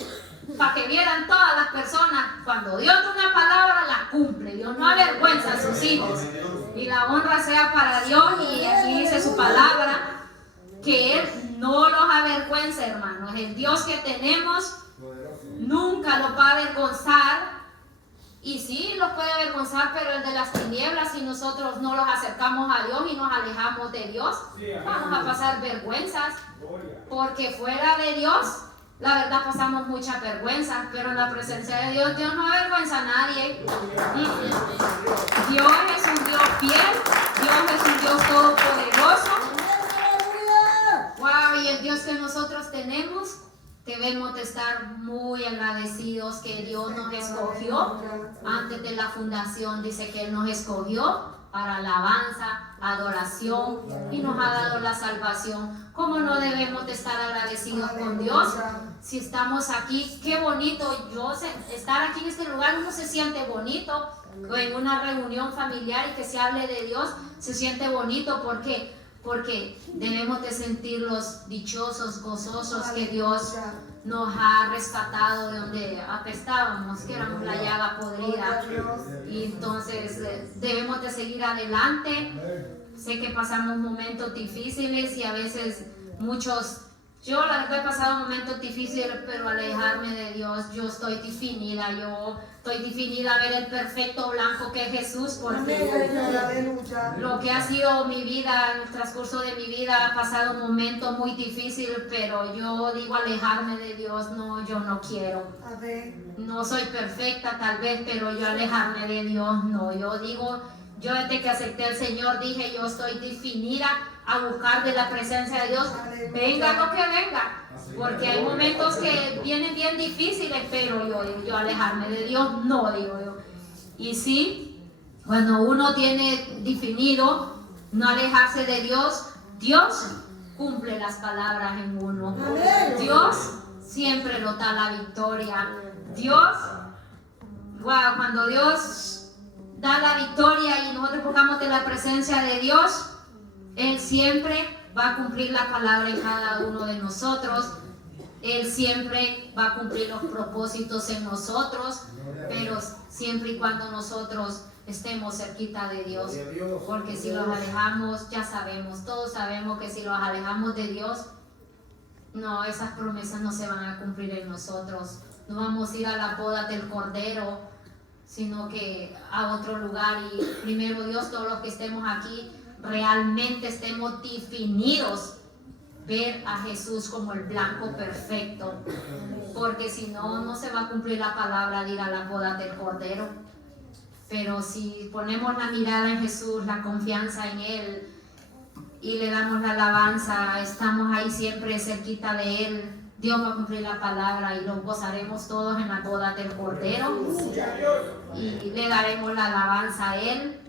para que vieran todas las personas, cuando Dios da una palabra, la cumple. Dios no avergüenza a sus hijos. Y la honra sea para Dios. Y aquí dice su palabra, que Él no los avergüenza, hermanos. El Dios que tenemos nunca los va a avergonzar. Y sí, los puede avergonzar, pero el de las tinieblas, si nosotros no los acercamos a Dios y nos alejamos de Dios, vamos a pasar vergüenzas. Porque fuera de Dios, la verdad pasamos mucha vergüenza, pero en la presencia de Dios, Dios no avergüenza a nadie. Dios es un Dios fiel, Dios es un Dios todopoderoso. Wow, y el Dios que nosotros tenemos, debemos de estar muy agradecidos que Dios nos escogió antes de la fundación. Dice que Él nos escogió para alabanza, adoración y nos ha dado la salvación. ¿Cómo no debemos de estar agradecidos con Dios? Si estamos aquí, qué bonito. Estar aquí en este lugar, uno se siente bonito. O en una reunión familiar y que se hable de Dios, se siente bonito. ¿Por qué? Porque debemos de sentirlos dichosos, gozosos, que Dios nos ha rescatado de donde apestábamos, que éramos la llaga podrida. Y entonces debemos de seguir adelante. Sé que pasamos momentos difíciles y a veces yo la verdad he pasado momentos difíciles, pero alejarme de Dios, yo estoy definida a ver el perfecto blanco que es Jesús, porque lo que ha sido mi vida, en el transcurso de mi vida, ha pasado un momento muy difícil, pero yo digo alejarme de Dios, no, yo no quiero. No soy perfecta tal vez, pero yo alejarme de Dios, no, yo desde que acepté al Señor dije, yo estoy definida a buscar de la presencia de Dios, venga lo que venga, porque hay momentos que vienen bien difíciles, pero yo alejarme de Dios, no, digo yo. Y sí, cuando uno tiene definido no alejarse de Dios, Dios cumple las palabras en uno. Dios siempre nos da la victoria. Cuando Dios da la victoria y nosotros buscamos de la presencia de Dios, Él siempre va a cumplir la palabra en cada uno de nosotros. Él siempre va a cumplir los propósitos en nosotros, pero siempre y cuando nosotros estemos cerquita de Dios. Porque si los alejamos, ya sabemos, todos sabemos que si los alejamos de Dios, no, esas promesas no se van a cumplir en nosotros. No vamos a ir a la boda del Cordero, sino que a otro lugar. Y primero Dios, todos los que estemos aquí, realmente estemos definidos ver a Jesús como el blanco perfecto, porque si no, no se va a cumplir la palabra de ir a la boda del Cordero. Pero si ponemos la mirada en Jesús, la confianza en Él y le damos la alabanza, estamos ahí siempre cerquita de Él, Dios va a cumplir la palabra y nos gozaremos todos en la boda del Cordero y le daremos la alabanza a Él.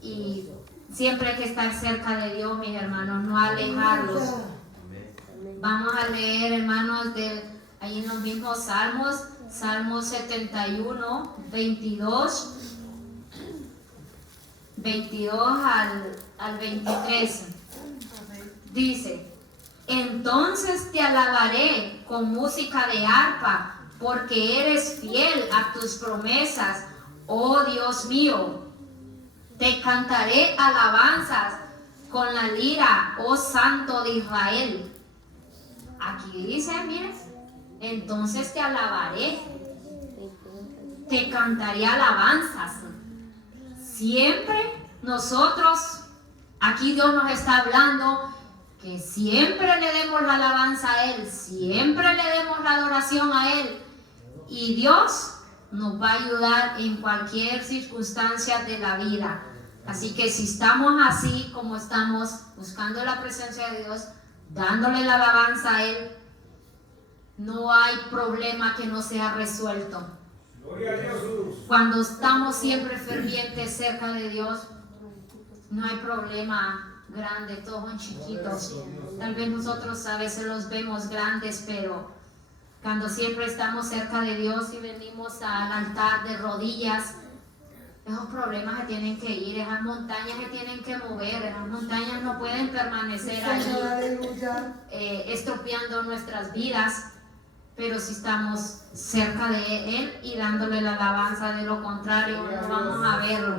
Y siempre hay que estar cerca de Dios, mis hermanos, no alejarlos. Vamos a leer, hermanos, ahí en los mismos Salmos, Salmos 71, 22 al 23. Dice: entonces te alabaré con música de arpa, porque eres fiel a tus promesas, oh Dios mío. Te cantaré alabanzas con la lira, oh Santo de Israel. Aquí dice, miren, entonces te alabaré, te cantaré alabanzas. Siempre nosotros, aquí Dios nos está hablando que siempre le demos la alabanza a Él, siempre le demos la adoración a Él, y Dios nos va a ayudar en cualquier circunstancia de la vida. Así que si estamos así como estamos, buscando la presencia de Dios, dándole la alabanza a Él, no hay problema que no sea resuelto. Gloria a Jesús. Cuando estamos siempre fervientes cerca de Dios, no hay problema grande, todos son chiquitos. Tal vez nosotros a veces los vemos grandes, pero cuando siempre estamos cerca de Dios y venimos al altar de rodillas, esos problemas se tienen que ir, esas montañas se tienen que mover, esas montañas no pueden permanecer Señor, ahí aleluya. estropeando nuestras vidas. Pero si estamos cerca de Él y dándole la alabanza, de lo contrario no vamos a verlo.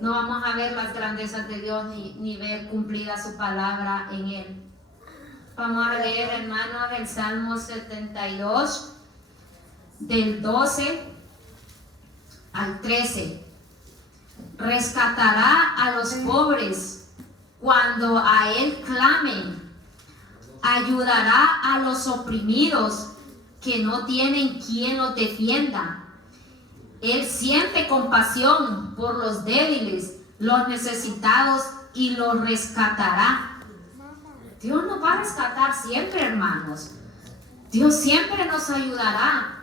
No vamos a ver las grandezas de Dios ni ver cumplida su palabra en Él. Vamos a leer, hermanos, el Salmo 72, del 12 al 13. Rescatará a los pobres cuando a Él clamen. Ayudará a los oprimidos que no tienen quien los defienda. Él siente compasión por los débiles, los necesitados, y los rescatará. Dios nos va a rescatar siempre, hermanos. Dios siempre nos ayudará.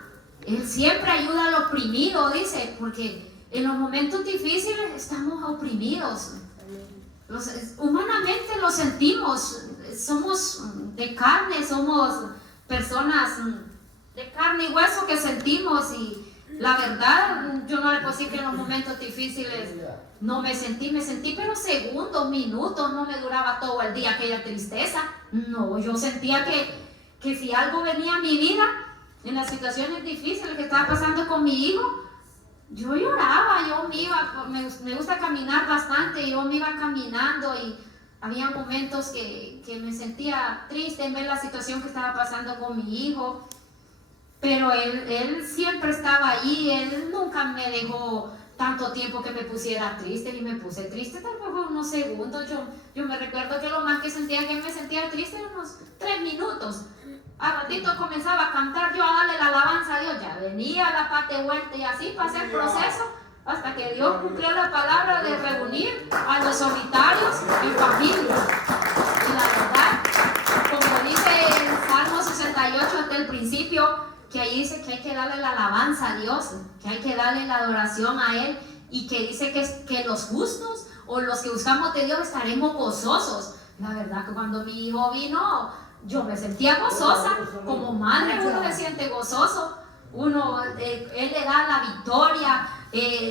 Él siempre ayuda al oprimido, dice, porque en los momentos difíciles estamos oprimidos. Humanamente lo sentimos. Somos de carne, somos personas de carne y hueso que sentimos, y la verdad, yo no le puedo decir que en los momentos difíciles no me sentí, pero segundos, minutos, no me duraba todo el día aquella tristeza. No, yo sentía que si algo venía a mi vida, en las situaciones difíciles que estaba pasando con mi hijo, yo lloraba, yo me iba, me gusta caminar bastante, yo me iba caminando y había momentos que me sentía triste en ver la situación que estaba pasando con mi hijo. Pero él siempre estaba allí, él nunca me dejó tanto tiempo que me pusiera triste, y me puse triste tal vez por unos segundos. Yo me recuerdo que lo más que me sentía triste eran unos 3 minutos. A ratito comenzaba a cantar yo, a darle la alabanza a Dios, ya venía la paz de vuelta, y así pasé el proceso hasta que Dios cumplió la palabra de reunir a los solitarios en familia. Y la verdad, como dice el Salmo 68 hasta el principio, que ahí dice que hay que darle la alabanza a Dios, que hay que darle la adoración a Él, y que dice que los justos o los que buscamos de Dios estaremos gozosos. La verdad que cuando mi hijo vino, yo me sentía gozosa. Como madre uno se siente gozoso, Él le da la victoria,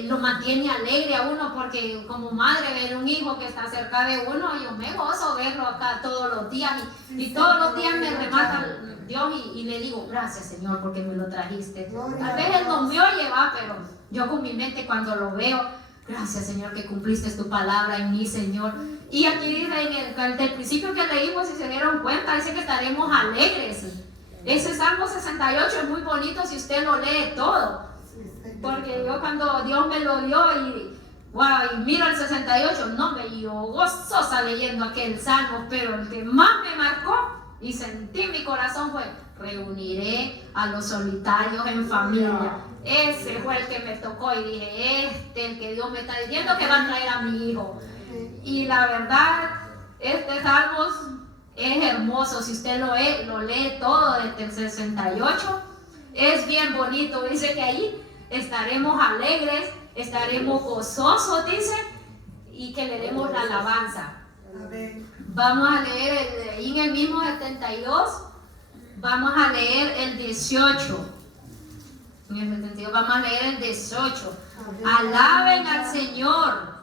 lo mantiene alegre a uno, porque como madre ver un hijo que está cerca de uno, yo me gozo verlo acá todos los días, y todos los días me remata Dios, y le digo, gracias Señor porque me lo trajiste. Tal vez Él no me oye, pero yo con mi mente cuando lo veo, gracias Señor que cumpliste tu palabra en mí, Señor. Y aquí dice en el principio que leímos, si se dieron cuenta, dice que estaremos alegres. Ese Salmo 68 es muy bonito si usted lo lee todo, porque yo cuando Dios me lo dio y miro el 68, no me yo gozosa leyendo aquel Salmo, pero el que más me marcó y sentí mi corazón fue: reuniré a los solitarios en familia. Ese fue el que me tocó, y dije, el que Dios me está diciendo que va a traer a mi hijo. Y la verdad, este Salmo es hermoso. Si usted lo lee todo desde el 68, es bien bonito. Dice que ahí estaremos alegres, estaremos gozosos, dice, y que le demos la alabanza. Amén. Vamos a leer en el mismo 72, vamos a leer el 18. En el 72 vamos a leer el 18. Alaben al Señor,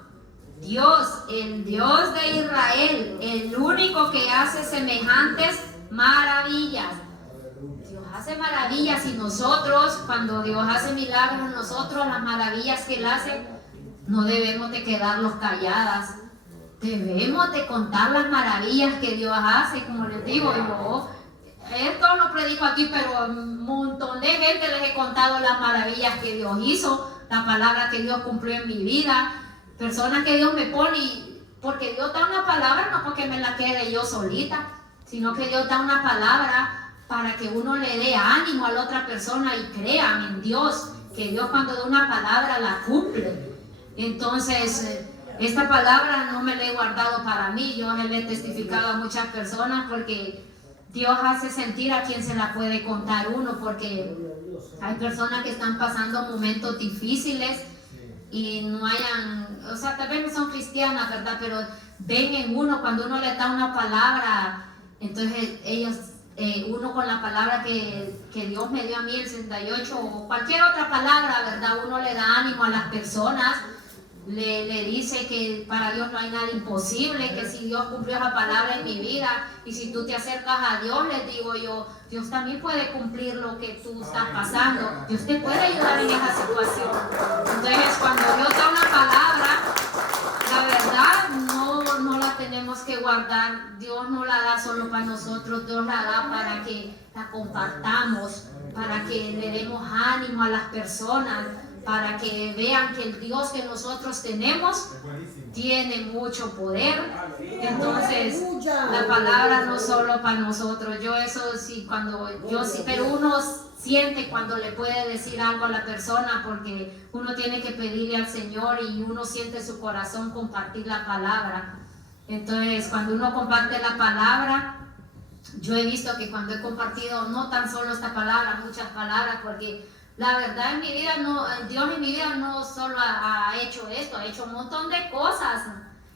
Dios, el Dios de Israel, el único que hace semejantes maravillas. Dios hace maravillas, y nosotros, cuando Dios hace milagros en nosotros, las maravillas que Él hace, no debemos de quedarnos calladas. debemos de contar las maravillas que Dios hace, como les digo, yo esto lo predico aquí, pero a un montón de gente les he contado las maravillas que Dios hizo, la palabra que Dios cumplió en mi vida, personas que Dios me pone, porque Dios da una palabra no porque me la quede yo solita, sino que Dios da una palabra para que uno le dé ánimo a la otra persona y crean en Dios, que Dios cuando da una palabra la cumple. Entonces, esta palabra no me la he guardado para mí, yo le he testificado a muchas personas porque Dios hace sentir a quien se la puede contar uno, porque hay personas que están pasando momentos difíciles y no hayan, o sea, tal vez no son cristianas, ¿verdad? Pero ven en uno cuando uno le da una palabra, entonces ellos, uno con la palabra que Dios me dio a mí, el 68, o cualquier otra palabra, ¿verdad? Uno le da ánimo a las personas. Le dice que para Dios no hay nada imposible, que si Dios cumplió esa palabra en mi vida y si tú te acercas a Dios, les digo yo, Dios también puede cumplir lo que tú estás pasando, Dios te puede ayudar en esa situación. Entonces cuando Dios da una palabra, la verdad no la tenemos que guardar, Dios no la da solo para nosotros, Dios la da para que la compartamos, para que le demos ánimo a las personas, para que vean que el Dios que nosotros tenemos tiene mucho poder. Entonces la palabra no solo para nosotros, yo eso sí, pero uno siente cuando le puede decir algo a la persona, porque uno tiene que pedirle al Señor y uno siente su corazón compartir la palabra. Entonces cuando uno comparte la palabra, yo he visto que cuando he compartido no tan solo esta palabra, muchas palabras, porque la verdad en mi vida Dios en mi vida no solo ha hecho esto, ha hecho un montón de cosas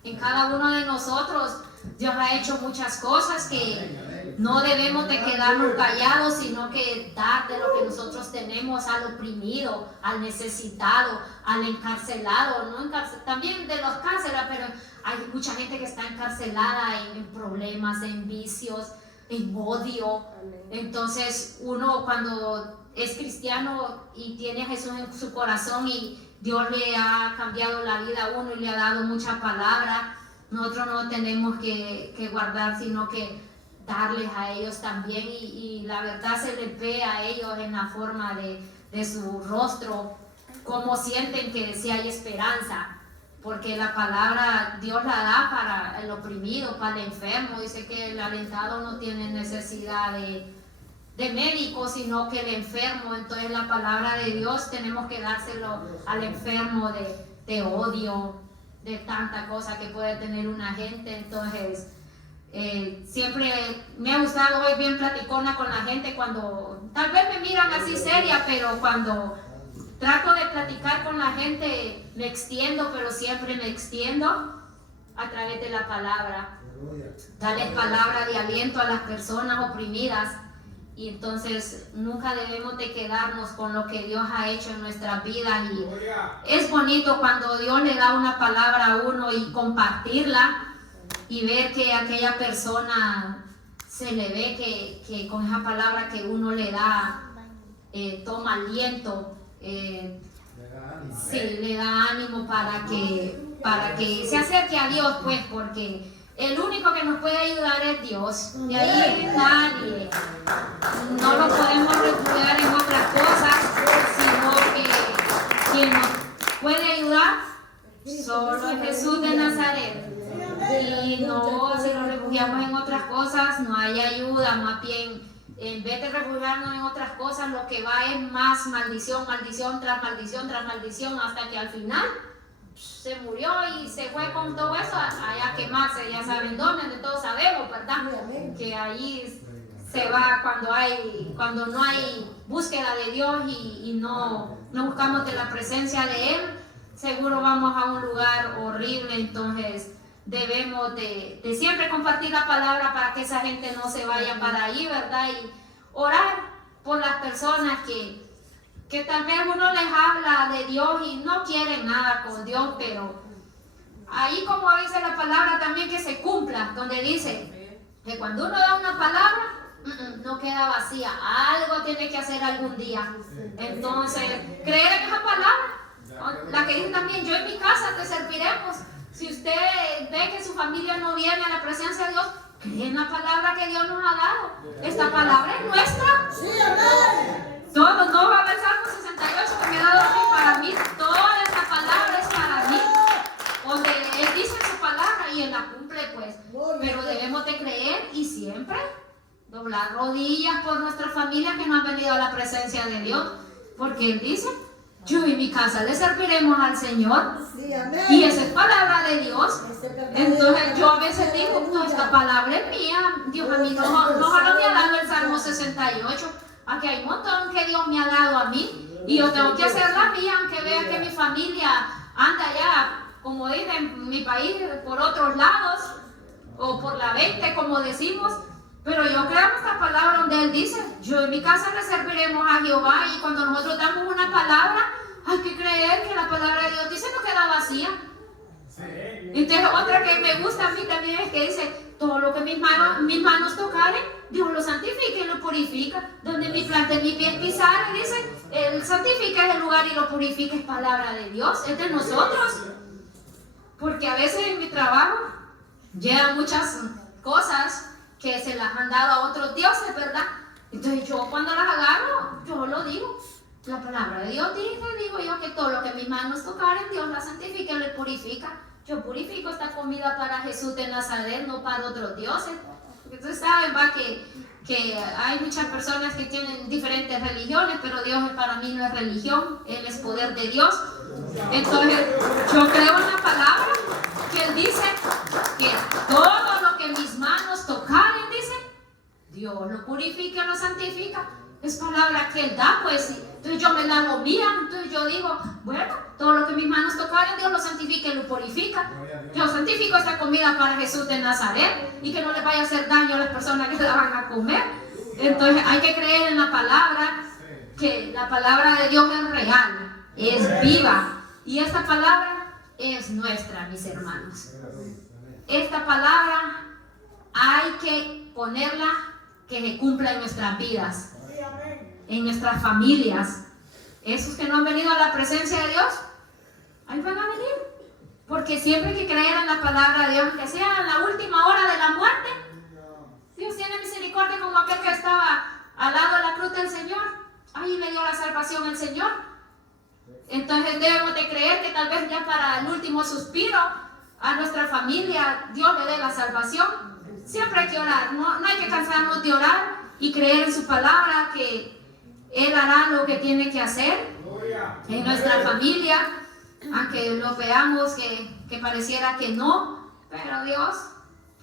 en cada uno de nosotros. Dios ha hecho muchas cosas que no debemos de quedarnos callados, sino que dar de lo que nosotros tenemos al oprimido, al necesitado, al encarcelado, también de los cárceles, pero hay mucha gente que está encarcelada en problemas, en vicios, en odio. Entonces uno cuando es cristiano y tiene a Jesús en su corazón y Dios le ha cambiado la vida a uno y le ha dado mucha palabra, nosotros no tenemos que guardar, sino que darles a ellos también y la verdad se les ve a ellos en la forma de su rostro, cómo sienten que sí hay esperanza, porque la palabra Dios la da para el oprimido, para el enfermo. Dice que el alentado no tiene necesidad de médico, sino que el enfermo. Entonces la palabra de Dios tenemos que dárselo al enfermo de odio, de tanta cosa que puede tener una gente. Entonces siempre me ha gustado, hoy bien platicona con la gente, cuando tal vez me miran así seria, pero cuando trato de platicar con la gente me extiendo, pero siempre me extiendo a través de la palabra, darles palabra de aliento a las personas oprimidas. Y entonces nunca debemos de quedarnos con lo que Dios ha hecho en nuestras vidas. Y es bonito cuando Dios le da una palabra a uno y compartirla y ver que aquella persona se le ve que con esa palabra que uno le da toma aliento, sí, le da ánimo para que se acerque a Dios, pues, porque el único que nos puede ayudar es Dios, y ahí nadie. No lo podemos refugiar en otras cosas, sino que quien nos puede ayudar solo es Jesús de Nazaret. Y no, si nos refugiamos en otras cosas, no hay ayuda. Más bien, en vez de refugiarnos en otras cosas, lo que va es más maldición, maldición tras maldición tras maldición, hasta que al final se murió y se fue con todo eso allá a quemarse. Ya saben dónde, todos sabemos, ¿verdad? Que ahí se va cuando no hay búsqueda de Dios y no buscamos de la presencia de Él, seguro vamos a un lugar horrible. Entonces debemos de siempre compartir la palabra para que esa gente no se vaya para ahí, ¿verdad? Y orar por las personas que tal vez uno les habla de Dios y no quieren nada con Dios, pero ahí, como dice la palabra, también que se cumpla, donde dice que cuando uno da una palabra, no queda vacía, algo tiene que hacer algún día. Entonces, creer en esa palabra, la que dice también, yo en mi casa te serviremos. Si usted ve que su familia no viene a la presencia de Dios, cree en la palabra que Dios nos ha dado. Esta palabra es nuestra. Sí, amén. Todo, no va a haber Salmo 68 que me ha dado aquí para mí. Toda esta palabra es para mí. Donde Él dice su palabra y Él la cumple, pues. Pero debemos de creer y siempre doblar rodillas por nuestra familia que no han venido a la presencia de Dios. Porque Él dice, yo y mi casa le serviremos al Señor. Sí, amén. Y esa es palabra de Dios. Entonces yo a veces digo, no, esta palabra es mía. Dios a mí no solo me ha dado el Salmo 68. Aquí hay un montón que Dios me ha dado a mí. Y yo tengo que hacer la mía, aunque vea que mi familia anda allá, como dicen en mi país, por otros lados. O por la 20, como decimos. Pero yo creo en esta palabra donde Él dice, yo en mi casa le serviremos a Jehová. Y cuando nosotros damos una palabra, hay que creer que la palabra de Dios dice no queda vacía. Entonces otra que me gusta a mí también es que dice, todo lo que mis manos tocaren, Dios lo santifica y lo purifica. Donde mi planta y mi pie pisaren, dice, Él santifica el lugar y lo purifica, es palabra de Dios, es de nosotros. Porque a veces en mi trabajo llegan muchas cosas que se las han dado a otros dioses, ¿verdad? Entonces yo cuando las agarro, yo lo digo. La palabra de Dios digo yo que todo lo que mis manos tocaren, Dios la santifica y le purifica. Yo purifico esta comida para Jesús de Nazaret, no para otros dioses. Porque ustedes saben, va, que hay muchas personas que tienen diferentes religiones, pero Dios para mí no es religión, Él es poder de Dios. Entonces yo creo en la palabra que Él dice que todo lo que mis manos tocaren, dice, Dios lo purifica, lo santifica. Es palabra que Él da, pues. Entonces yo me la hago mía. Entonces yo digo, bueno, todo lo que mis manos tocaren, Dios lo santifica y lo purifica. Yo santifico esta comida para Jesús de Nazaret y que no le vaya a hacer daño a las personas que la van a comer. Entonces hay que creer en la palabra, que la palabra de Dios es real, es viva. Y esta palabra es nuestra, mis hermanos. Esta palabra hay que ponerla que se cumpla en nuestras vidas, en nuestras familias. Esos que no han venido a la presencia de Dios, ahí van a venir. Porque siempre hay que creer en la palabra de Dios, que sea en la última hora de la muerte. Dios tiene misericordia como aquel que estaba al lado de la cruz del Señor. Ahí le dio la salvación el Señor. Entonces debemos de creer que tal vez ya para el último suspiro a nuestra familia Dios le dé la salvación. Siempre hay que orar, no hay que cansarnos de orar y creer en su palabra que Él hará lo que tiene que hacer en nuestra familia, aunque lo veamos que pareciera que no, pero Dios,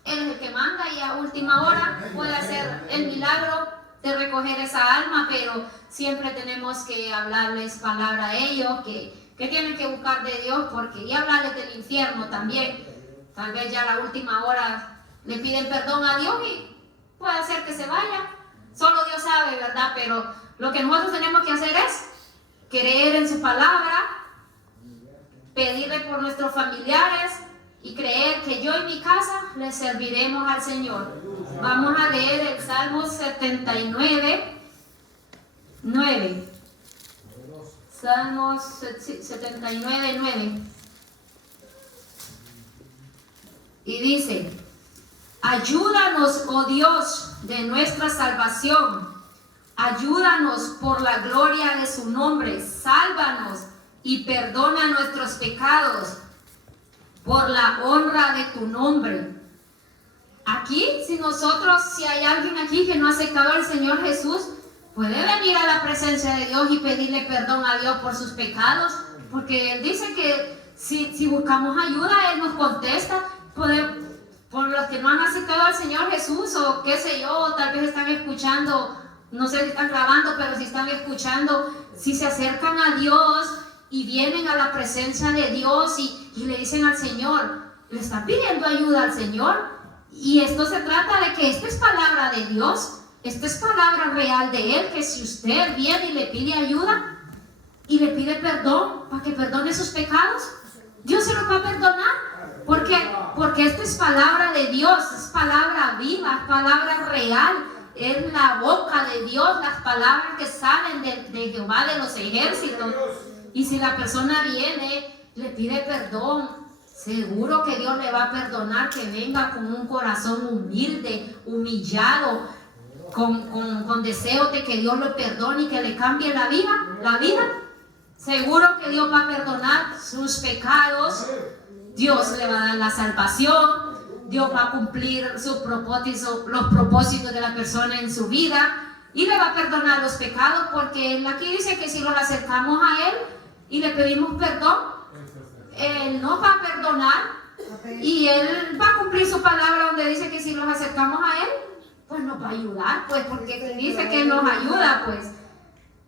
Él es el que manda y a última hora puede hacer el milagro de recoger esa alma, pero siempre tenemos que hablarles palabra a ellos, que tienen que buscar de Dios, porque y hablarles del infierno también. Tal vez ya a la última hora le piden perdón a Dios y puede hacer que se vaya. Solo Dios sabe, ¿verdad? Pero lo que nosotros tenemos que hacer es creer en su palabra, pedirle por nuestros familiares y creer que yo y mi casa le serviremos al Señor. Vamos a leer el Salmo 79, 9. Salmo 79, 9. Y dice, ayúdanos, oh Dios, de nuestra salvación. Ayúdanos por la gloria de su nombre. Sálvanos y perdona nuestros pecados por la honra de tu nombre. Aquí, si hay alguien aquí que no ha aceptado al Señor Jesús, puede venir a la presencia de Dios y pedirle perdón a Dios por sus pecados, porque Él dice que si buscamos ayuda, Él nos contesta. Por los que no han aceptado al Señor Jesús, o qué sé yo, tal vez están escuchando, no sé si están grabando, pero si están escuchando, si se acercan a Dios y vienen a la presencia de Dios y le dicen al Señor, le están pidiendo ayuda al Señor. Y esto se trata de que esta es palabra de Dios, esta es palabra real de Él, que si usted viene y le pide ayuda y le pide perdón para que perdone sus pecados, Dios se los va a perdonar. Porque esta es palabra de Dios, es palabra viva, es palabra real, es la boca de Dios, las palabras que salen de Jehová de los ejércitos. Y si la persona viene, le pide perdón seguro que Dios le va a perdonar, que venga con un corazón humilde, humillado, con deseos de que Dios lo perdone y que le cambie la vida. Seguro que Dios va a perdonar sus pecados, Dios le va a dar la salvación, Dios va a cumplir los propósitos de la persona en su vida y le va a perdonar los pecados, porque Él aquí dice que si nos acercamos a Él y le pedimos perdón, Él nos va a perdonar y Él va a cumplir su palabra donde dice que si nos acercamos a Él, pues nos va a ayudar, pues porque dice que nos ayuda, pues.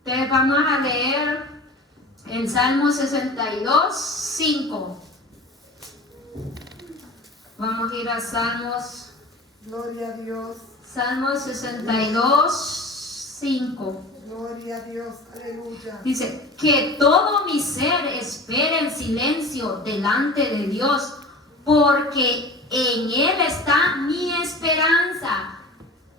Entonces vamos a leer el Salmo 62, 5. Vamos a ir a Salmos. Gloria a Dios. Salmos 62, 5. Gloria a Dios. Aleluya. Dice, que todo mi ser espere en silencio delante de Dios, porque en Él está mi esperanza.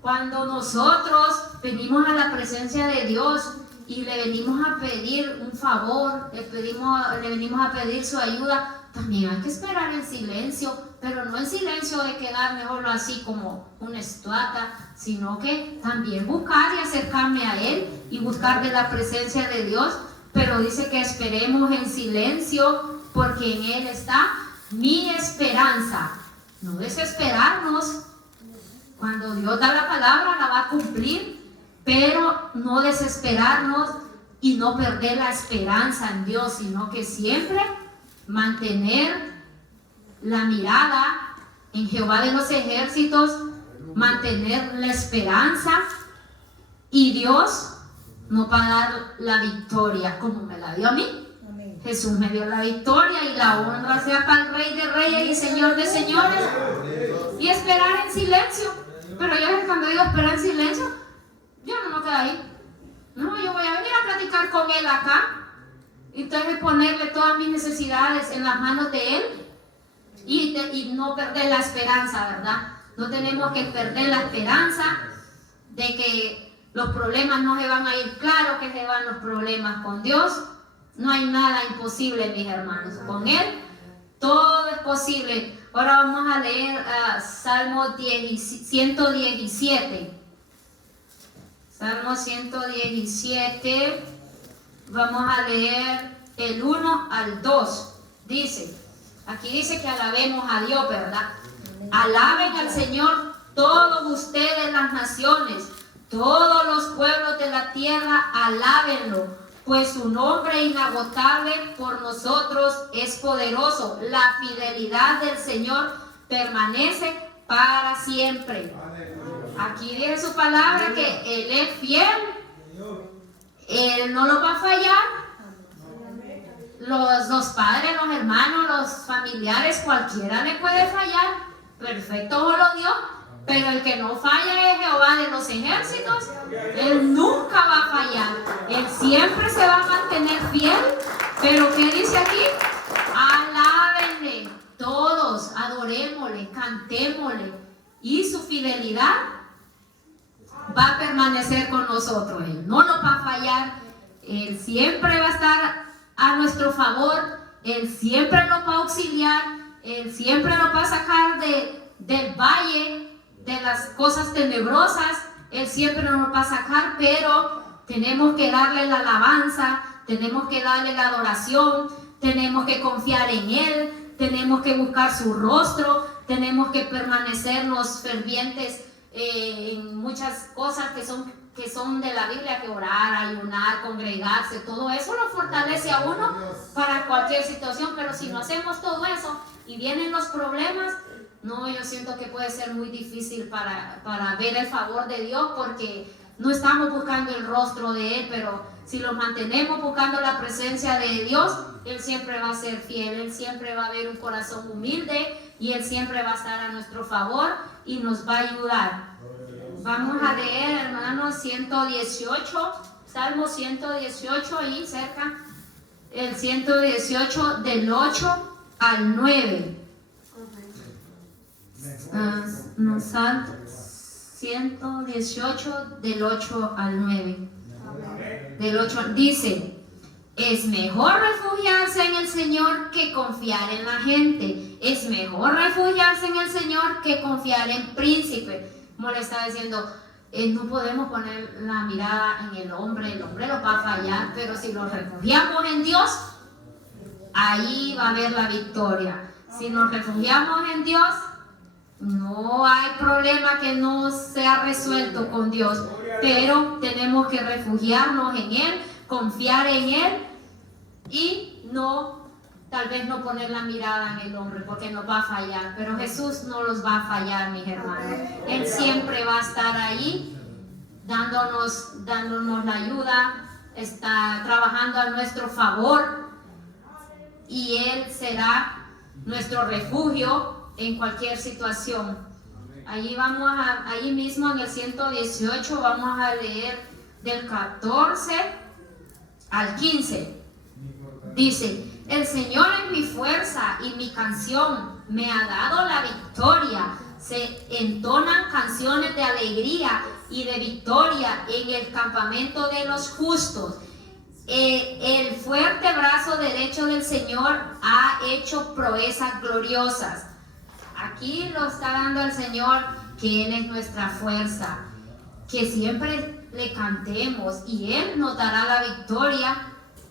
Cuando nosotros venimos a la presencia de Dios y le venimos a pedir un favor, le venimos a pedir su ayuda, también hay que esperar en silencio, pero no en silencio de quedar mejor así como una estatua, sino que también buscar y acercarme a Él y buscar de la presencia de Dios. Pero dice que esperemos en silencio porque en Él está mi esperanza. No desesperarnos. Cuando Dios da la palabra la va a cumplir, pero no desesperarnos y no perder la esperanza en Dios, sino que siempre mantener la mirada en Jehová de los ejércitos, mantener la esperanza, y Dios nos va a dar la victoria como me la dio a mí. Amén. Jesús me dio la victoria y la honra sea para el Rey de Reyes y Señor de Señores. Y esperar en silencio. Pero yo cuando digo esperar en silencio, yo no me quedo ahí. No, yo voy a venir a platicar con Él acá. Entonces ponerle todas mis necesidades en las manos de Él y no perder la esperanza, ¿verdad? No tenemos que perder la esperanza de que los problemas no se van a ir. Claro que se van los problemas. Con Dios no hay nada imposible, mis hermanos. Con Él todo es posible. Ahora vamos a leer Salmo 117. Salmo 117. Vamos a leer el 1 al 2. Aquí dice que alabemos a Dios, ¿verdad? Alaben al Señor todos ustedes las naciones, todos los pueblos de la tierra, alábenlo, pues su nombre inagotable por nosotros es poderoso. La fidelidad del Señor permanece para siempre. Aquí dice su palabra que Él es fiel. Él no lo va a fallar. Los padres, los hermanos, los familiares, cualquiera le puede fallar. Perfecto lo dio. Pero el que no falla es Jehová de los ejércitos. Él nunca va a fallar. Él siempre se va a mantener fiel. Pero ¿qué dice aquí? Alábenle todos, adorémosle, cantémosle. Y su fidelidad va a permanecer con nosotros. Él no nos va a fallar. Él siempre va a estar a nuestro favor. Él siempre nos va a auxiliar. Él siempre nos va a sacar del valle, de las cosas tenebrosas. Él siempre nos va a sacar, pero tenemos que darle la alabanza, tenemos que darle la adoración, tenemos que confiar en Él, tenemos que buscar su rostro, tenemos que permanecernos fervientes en muchas cosas que son de la Biblia, que orar, ayunar, congregarse, todo eso lo fortalece a uno para cualquier situación. Pero si no hacemos todo eso y vienen los problemas, no, yo siento que puede ser muy difícil para ver el favor de Dios, porque no estamos buscando el rostro de Él. Pero si lo mantenemos buscando la presencia de Dios, Él siempre va a ser fiel, Él siempre va a ver un corazón humilde y Él siempre va a estar a nuestro favor y nos va a ayudar. Vamos a leer, hermanos, 118, Salmo 118, ahí cerca, el 118 del 8 al 9. Salmo 118 del 8 al 9. Del 8 dice: Es mejor refugiarse en el Señor que confiar en la gente. Es mejor refugiarse en el Señor que confiar en príncipes. Como le estaba diciendo, no podemos poner la mirada en el hombre nos va a fallar, pero si nos refugiamos en Dios, ahí va a haber la victoria. Si nos refugiamos en Dios, no hay problema que no sea resuelto con Dios, pero tenemos que refugiarnos en Él, confiar en Él y tal vez no poner la mirada en el hombre porque nos va a fallar, pero Jesús no los va a fallar, mis hermanos. Él siempre va a estar ahí dándonos la ayuda, está trabajando a nuestro favor y Él será nuestro refugio en cualquier situación. Allí mismo en el 118 vamos a leer del 14 al 15. Dice: el Señor es mi fuerza y mi canción, me ha dado la victoria. Se entonan canciones de alegría y de victoria en el campamento de los justos. El fuerte brazo derecho del Señor ha hecho proezas gloriosas. Aquí lo está dando el Señor, que Él es nuestra fuerza, que siempre le cantemos y Él nos dará la victoria,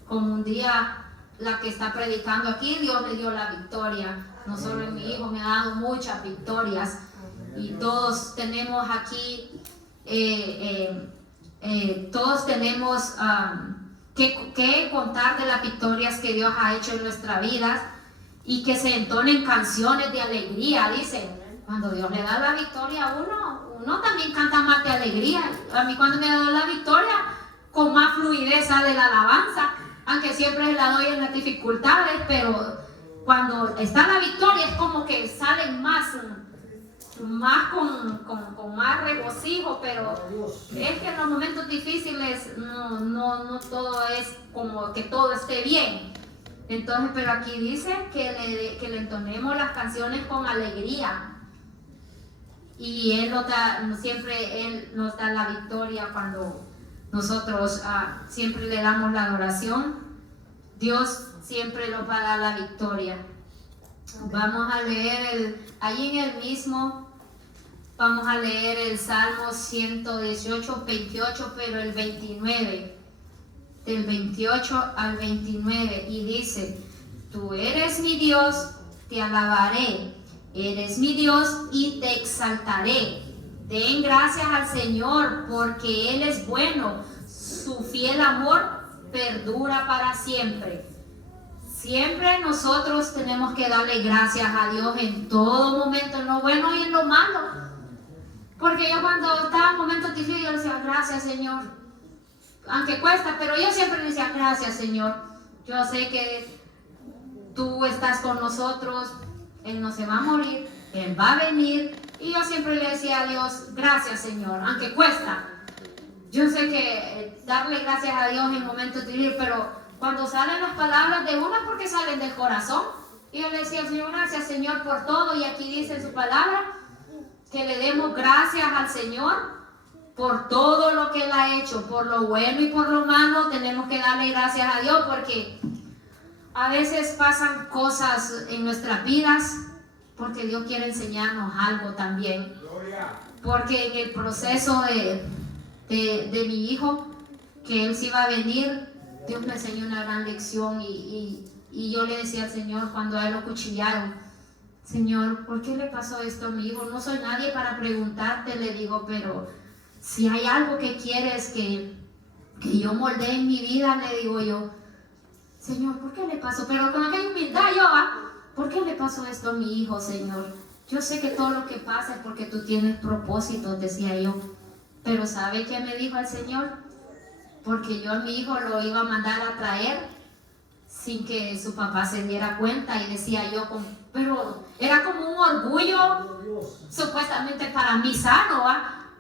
como un día la que está predicando aquí, Dios le dio la victoria. No solo en mi hijo, me ha dado muchas victorias y todos tenemos aquí, todos tenemos que contar de las victorias que Dios ha hecho en nuestra vida y que se entonen canciones de alegría. Dice, cuando Dios le da la victoria a uno también canta más de alegría. A mí cuando me da la victoria, con más fluidez sale la alabanza, aunque siempre la doy en las dificultades, pero cuando está la victoria es como que salen más con más regocijo, pero es que en los momentos difíciles no todo es como que todo esté bien. Entonces, pero aquí dice que le entonemos las canciones con alegría y Él siempre nos da la victoria cuando nosotros siempre le damos la adoración. Dios siempre nos va a dar la victoria. Vamos a leer allí en el mismo, vamos a leer el Salmo 118, 28, pero el 29, del 28 al 29, y dice: tú eres mi Dios, te alabaré, eres mi Dios y te exaltaré. Den gracias al Señor porque Él es bueno, su fiel amor perdura para siempre. Siempre nosotros tenemos que darle gracias a Dios en todo momento, en lo bueno y en lo malo. Porque yo cuando estaba en momentos difíciles, yo decía, gracias Señor. Aunque cuesta, pero yo siempre le decía, gracias Señor. Yo sé que tú estás con nosotros, Él no se va a morir, Él va a venir. Y yo siempre le decía a Dios, gracias Señor, aunque cuesta. Yo sé que darle gracias a Dios en momentos difíciles, pero cuando salen las palabras de uno es porque salen del corazón. Y yo le decía al Señor, gracias Señor por todo. Y aquí dice en su palabra que le demos gracias al Señor por todo lo que Él ha hecho, por lo bueno y por lo malo. Tenemos que darle gracias a Dios porque a veces pasan cosas en nuestras vidas porque Dios quiere enseñarnos algo también. Porque en el proceso de mi hijo, que él sí iba a venir, Dios me enseñó una gran lección y yo le decía al Señor cuando a él lo cuchillaron, Señor, ¿por qué le pasó esto a mi hijo? No soy nadie para preguntarte, le digo, pero si hay algo que quieres que yo moldee en mi vida, le digo yo, Señor, ¿por qué le pasó? Pero con aquella humildad ¿por qué le pasó esto a mi hijo, Señor? Yo sé que todo lo que pasa es porque tú tienes propósitos, decía yo. Pero ¿sabe qué me dijo el Señor? Porque yo a mi hijo lo iba a mandar a traer sin que su papá se diera cuenta. Y decía yo, pero era como un orgullo supuestamente para mí sano,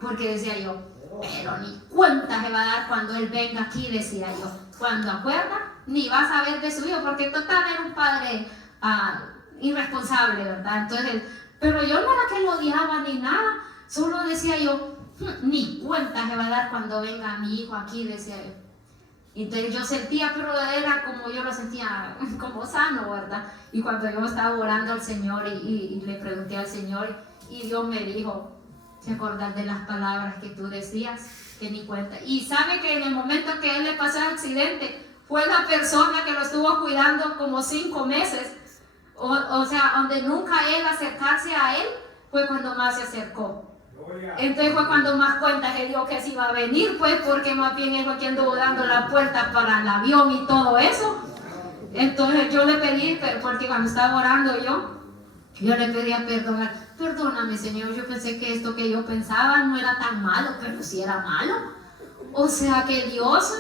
porque decía yo, pero ni cuenta se va a dar cuando él venga aquí, decía yo. Cuando acuerda, ni va a saber de su hijo, porque total era un padre irresponsable, ¿verdad? Entonces, pero yo no era que lo odiaba ni nada, solo decía yo, ni cuenta se va a dar cuando venga mi hijo aquí, decía yo. Entonces yo sentía, pero era como yo lo sentía como sano, ¿verdad? Y cuando yo estaba orando al Señor y le pregunté al Señor, y Dios me dijo, ¿te acordás de las palabras que tú decías? Que ni cuenta. Y sabe que en el momento que él le pasó el accidente, fue la persona que lo estuvo cuidando como 5 meses. O sea, donde nunca él acercarse a él, fue cuando más se acercó. Entonces fue cuando más cuenta se dio que se iba a venir, pues, porque más bien él fue quien anduvo dando la puerta para el avión y todo eso. Entonces yo le pedí, porque cuando estaba orando yo le pedía perdón. Perdóname, Señor, yo pensé que esto que yo pensaba no era tan malo, pero sí era malo. O sea que Dios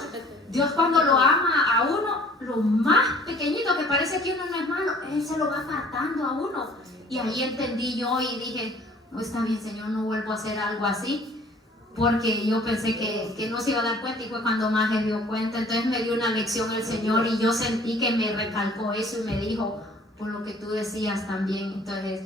cuando lo ama a uno, lo más pequeñito que parece que uno no es malo, Él se lo va apartando a uno. Y ahí entendí yo y dije, no está bien, Señor, no vuelvo a hacer algo así, porque yo pensé que no se iba a dar cuenta y fue cuando más se dio cuenta. Entonces me dio una lección el Señor y yo sentí que me recalcó eso y me dijo, por lo que tú decías también. Entonces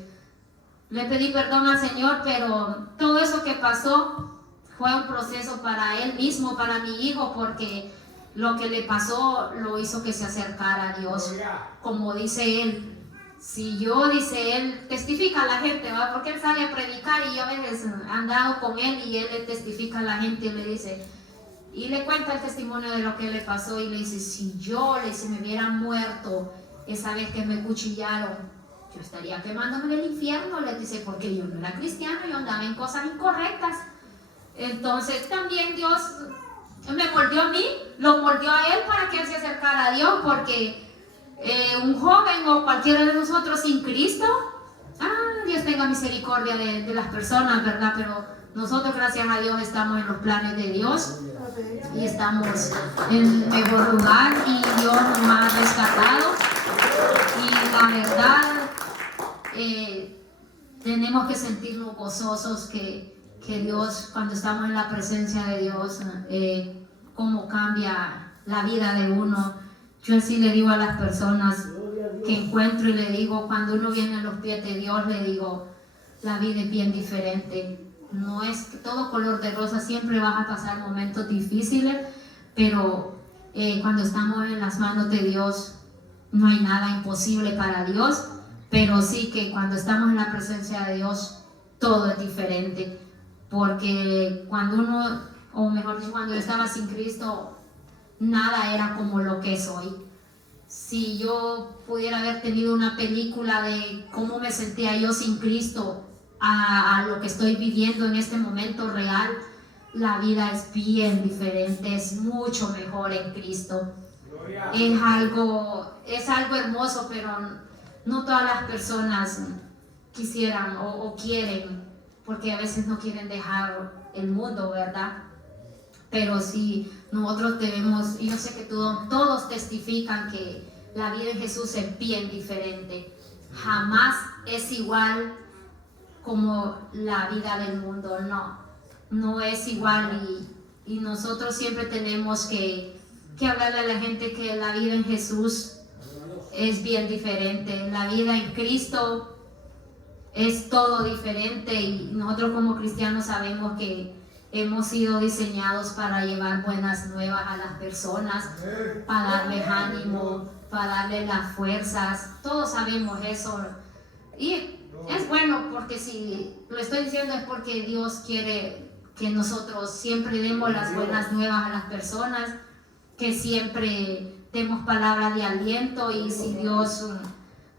le pedí perdón al Señor, pero todo eso que pasó fue un proceso para Él mismo, para mi hijo, porque lo que le pasó lo hizo que se acercara a Dios. Como dice Él, si yo, dice Él, testifica a la gente, ¿va? Porque Él sale a predicar y yo a veces he andado con Él y Él le testifica a la gente y le dice, y le cuenta el testimonio de lo que le pasó y le dice, si me hubiera muerto esa vez que me cuchillaron, yo estaría quemándome en el infierno, le dice, porque yo no era cristiano, yo andaba en cosas incorrectas. Entonces también Dios me moldeó a mí, lo moldeó a Él para que Él se acercara a Dios, porque un joven o cualquiera de nosotros sin Cristo, Dios tenga misericordia de las personas, ¿verdad? Pero nosotros, gracias a Dios, estamos en los planes de Dios y estamos en mejor lugar y Dios nos ha rescatado. Y la verdad, tenemos que sentirnos gozosos que Dios, cuando estamos en la presencia de Dios, cómo cambia la vida de uno. Yo así le digo a las personas que encuentro y le digo, cuando uno viene a los pies de Dios, le digo, la vida es bien diferente. No es todo color de rosa, siempre vas a pasar momentos difíciles, pero cuando estamos en las manos de Dios, no hay nada imposible para Dios, pero sí que cuando estamos en la presencia de Dios, todo es diferente. Porque cuando uno, o mejor dicho, cuando yo estaba sin Cristo, nada era como lo que es hoy. Si yo pudiera haber tenido una película de cómo me sentía yo sin Cristo a lo que estoy viviendo en este momento real, la vida es bien diferente, es mucho mejor en Cristo. Es algo hermoso, pero no todas las personas quisieran o quieren, porque a veces no quieren dejar el mundo, ¿verdad? Pero sí, nosotros debemos, y yo sé que todos testifican que la vida en Jesús es bien diferente. Jamás es igual como la vida del mundo, no es igual. Y nosotros siempre tenemos que hablarle a la gente que la vida en Jesús es bien diferente. La vida en Cristo es todo diferente y nosotros como cristianos sabemos que hemos sido diseñados para llevar buenas nuevas a las personas, para darles ánimo, para darles las fuerzas. Todos sabemos eso. Y es bueno, porque si lo estoy diciendo es porque Dios quiere que nosotros siempre demos las buenas nuevas a las personas, que siempre demos palabras de aliento, y si Dios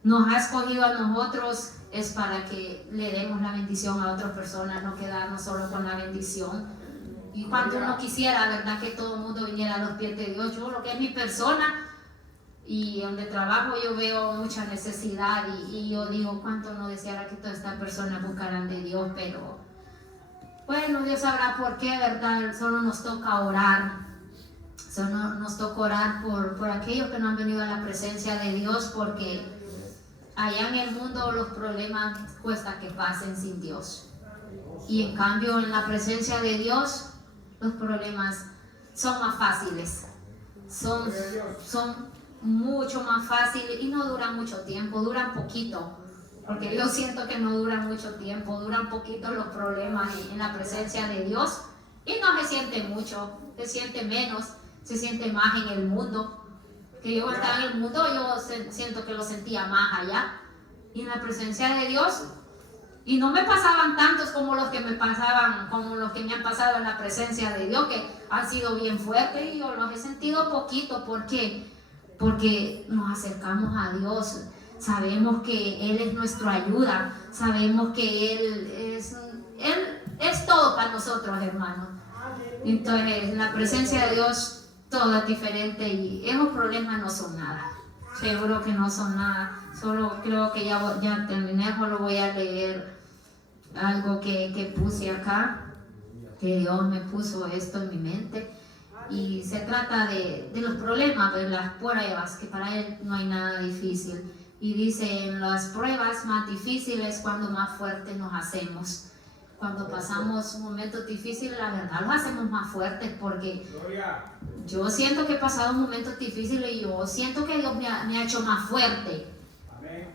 nos ha escogido a nosotros es para que le demos la bendición a otras personas, no quedarnos solo con la bendición. Y cuando uno quisiera, ¿verdad?, que todo el mundo viniera a los pies de Dios. Yo, lo que es mi persona y donde trabajo, yo veo mucha necesidad y yo digo, cuánto no deseara que todas estas personas buscaran de Dios, pero bueno, Dios sabrá por qué, ¿verdad? Solo nos toca orar. Solo nos toca orar por aquellos que no han venido a la presencia de Dios, porque allá en el mundo los problemas cuesta que pasen sin Dios. Y en cambio en la presencia de Dios los problemas son más fáciles. Son mucho más fáciles y no duran mucho tiempo, duran poquito. Porque yo siento que no duran mucho tiempo, duran poquito los problemas en la presencia de Dios y no se siente mucho, se siente menos. se siente más en el mundo. Que yo estaba en el mundo, yo siento que lo sentía más allá. Y en la presencia de Dios, y no me pasaban tantos como los que me han pasado en la presencia de Dios, que han sido bien fuertes, y yo los he sentido poquito. ¿Por qué? Porque nos acercamos a Dios, sabemos que Él es nuestra ayuda, sabemos que Él es todo para nosotros, hermanos. Entonces, en la presencia de Dios todo es diferente y esos problemas no son nada. Seguro que no son nada. Solo creo que ya terminé, solo voy a leer algo que puse acá, que Dios me puso esto en mi mente. Y se trata de los problemas, de las pruebas, que para Él no hay nada difícil. Y dice, en las pruebas más difíciles, cuando más fuertes nos hacemos. Cuando pasamos momentos difíciles, la verdad los hacemos más fuertes, porque yo siento que he pasado momentos difíciles y yo siento que Dios me ha hecho más fuerte.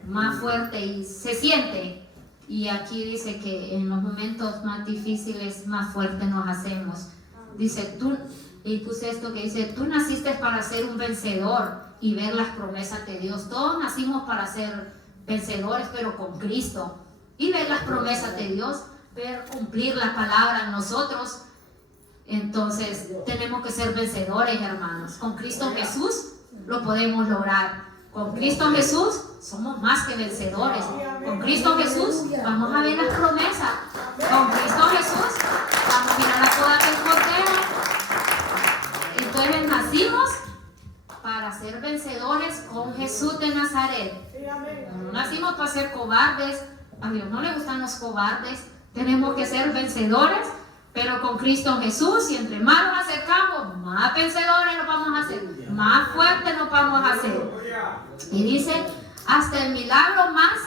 Más fuerte, y se siente. Y aquí dice que en los momentos más difíciles, más fuertes nos hacemos. Dice, y puse esto que dice, tú naciste para ser un vencedor y ver las promesas de Dios. Todos nacimos para ser vencedores, pero con Cristo. Y ver las promesas de Dios, ver cumplir la palabra en nosotros. Entonces tenemos que ser vencedores, hermanos. Con Cristo Jesús lo podemos lograr. Con Cristo Jesús somos más que vencedores. Con Cristo Jesús vamos a ver las promesas. Con Cristo Jesús vamos a mirar la boda del Cordero. Entonces nacimos para ser vencedores con Jesús de Nazaret. No nacimos para ser cobardes. A Dios no le gustan los cobardes. Tenemos que ser vencedores, pero con Cristo Jesús, y entre más nos acercamos, más vencedores nos vamos a hacer, más fuertes nos vamos a hacer. Y dice, hasta el milagro más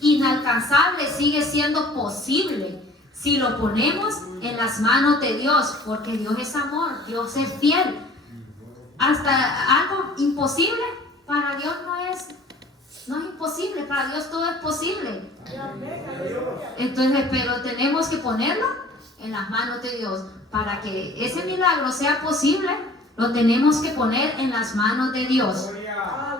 inalcanzable sigue siendo posible si lo ponemos en las manos de Dios, porque Dios es amor, Dios es fiel. Hasta algo imposible para Dios no es imposible, para Dios todo es posible. Entonces, pero tenemos que ponerlo en las manos de Dios. Para que ese milagro sea posible, lo tenemos que poner en las manos de Dios.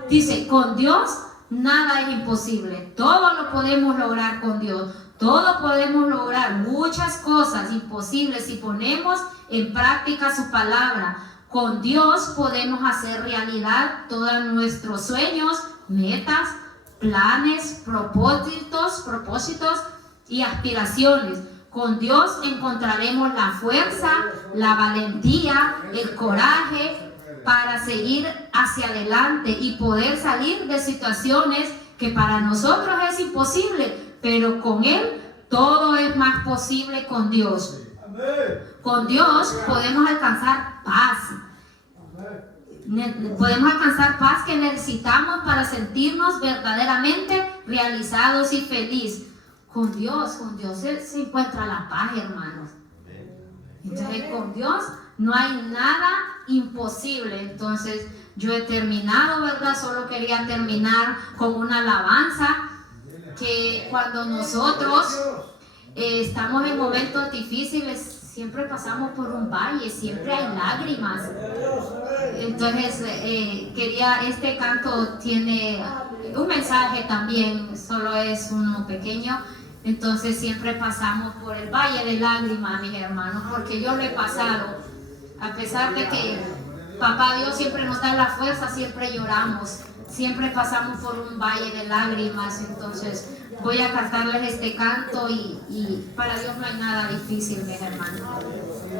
Dice, con Dios nada es imposible. Todo lo podemos lograr con Dios. Todo podemos lograr muchas cosas imposibles si ponemos en práctica su palabra. Con Dios podemos hacer realidad todos nuestros sueños, metas, planes, propósitos y aspiraciones. Con Dios encontraremos la fuerza, la valentía, el coraje para seguir hacia adelante y poder salir de situaciones que para nosotros es imposible, pero con Él todo es más posible con Dios. Con Dios podemos alcanzar paz. Podemos alcanzar paz que necesitamos para sentirnos verdaderamente realizados y felices. Con Dios se encuentra la paz, hermanos. Entonces, con Dios no hay nada imposible. Entonces, yo he terminado, ¿verdad? Solo quería terminar con una alabanza, que cuando nosotros estamos en momentos difíciles, siempre pasamos por un valle, siempre hay lágrimas. Entonces, este canto tiene un mensaje también, solo es uno pequeño. Entonces, siempre pasamos por el valle de lágrimas, mis hermanos, porque yo lo he pasado. A pesar de que Papá Dios siempre nos da la fuerza, siempre lloramos, siempre pasamos por un valle de lágrimas. Entonces, voy a cantarles este canto y para Dios no hay nada difícil, mis hermanos.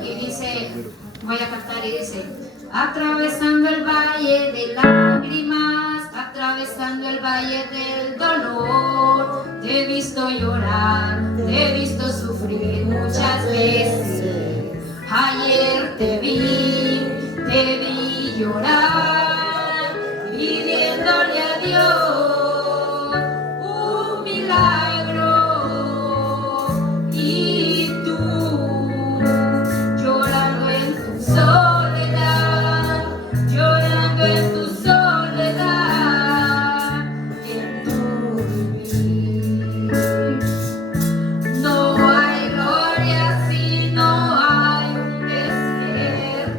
Y dice, voy a cantar y dice, atravesando el valle de lágrimas, atravesando el valle del dolor, te he visto llorar, te he visto sufrir muchas veces. Ayer te vi llorar, pidiéndole a Dios un milagro, y tú llorando en tu soledad, llorando en tu soledad, en tu vivir. No hay gloria si no hay un desierto.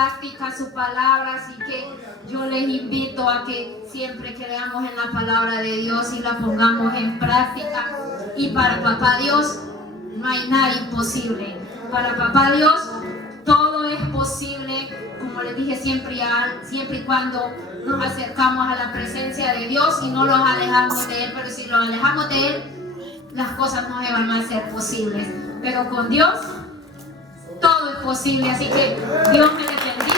práctica su palabra, así que yo les invito a que siempre creamos en la palabra de Dios y la pongamos en práctica. Y para Papá Dios no hay nada imposible. Para Papá Dios todo es posible, como les dije, siempre y cuando nos acercamos a la presencia de Dios y no los alejamos de Él. Pero si los alejamos de Él, las cosas no se van a hacer posibles. Pero con Dios todo es posible, así que Dios me